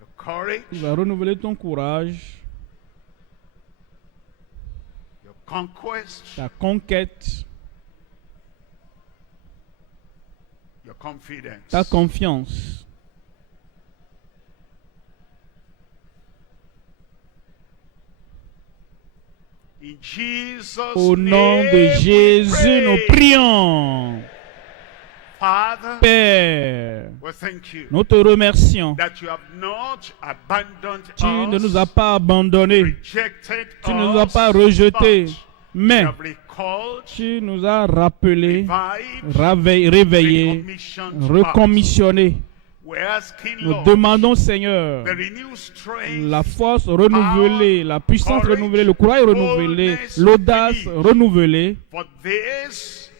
the courage, Il va renouveler ton courage, your conquest, ta conquête, your confidence. ta confiance. In Jesus' Au nom de name we Jésus, nous pray. prions. Father, Père, we thank you nous te remercions. that you have not abandoned Tu ne nous us, as pas abandonnés, rejected tu ne nous as us, pas rejetés, but you mais have recalled, tu nous as rappelés, revived, réveillés, recommissioned us. recommissionnés. We're asking, Nous Lord, demandons, Seigneur, the renewed strength, la force renouvelée, la puissance renouvelée, le courage renouvelé, l'audace renouvelée for this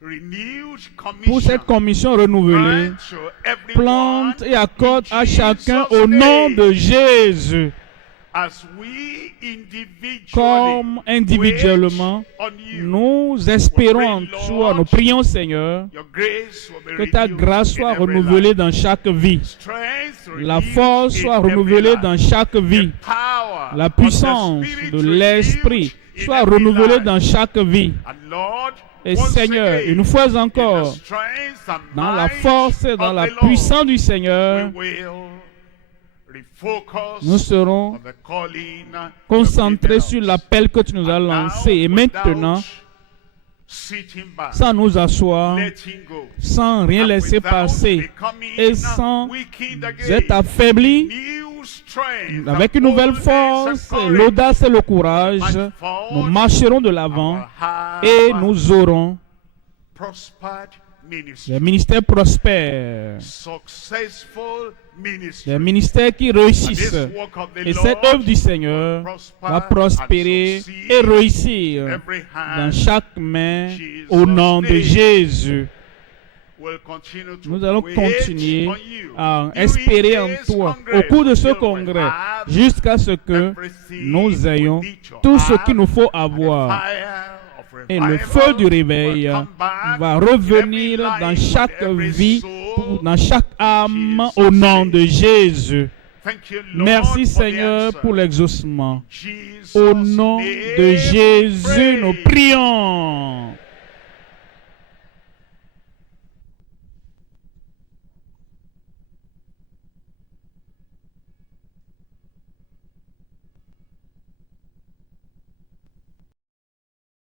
renewed pour cette commission renouvelée. grant to everyone Plante et accorde in à chacun Jesus' au nom name, de Jésus, as we individually comme individuellement, wait on you. nous espérons en toi, nous prions, Seigneur, Your grace will be que ta renewed grâce in soit every renouvelée life. dans chaque vie, Strength la renewed force in soit every renouvelée life. dans chaque vie, The power la of the puissance Spirit de renewed l'Esprit in soit every renouvelée life. dans chaque vie. And Lord, Et once Seigneur, again, une fois in the encore, strength and dans la might force et dans of la the Lord, puissance du Seigneur, we will refocus nous serons on the calling concentrés of sur the l'appel que tu nous as And lancé. now, Et maintenant, without sitting back, sans nous asseoir, letting go, sans rien and laisser without passer, becoming et sans weakened être again, affaibli, new strength avec and une nouvelle boldness and force, courage, l'audace et le courage, nous marcherons de l'avant our have et nous aurons prospered ministry, des ministères prospères, successful ministry. des ministères qui And réussissent. this work of the Et cette Lord œuvre du Seigneur will prosper va prospérer and succeed et réussir in every hand. dans chaque main Jesus' au nom de name. Jésus. We'll continue to Nous allons wait continuer on you. à During espérer en this toi congress, au cours de ce till we congrès have jusqu'à ce que everything nous ayons we need to tout ce have, qu'il nous faut and the avoir. fire of Et le revival feu du réveil will come back va in revenir every dans life, chaque in every vie, soul. dans chaque âme Jesus' au nom name. de Jésus. Thank you, Lord, Merci for the Seigneur answer. pour l'exaucement. Jesus' Au nom name de we Jésus, pray. nous prions.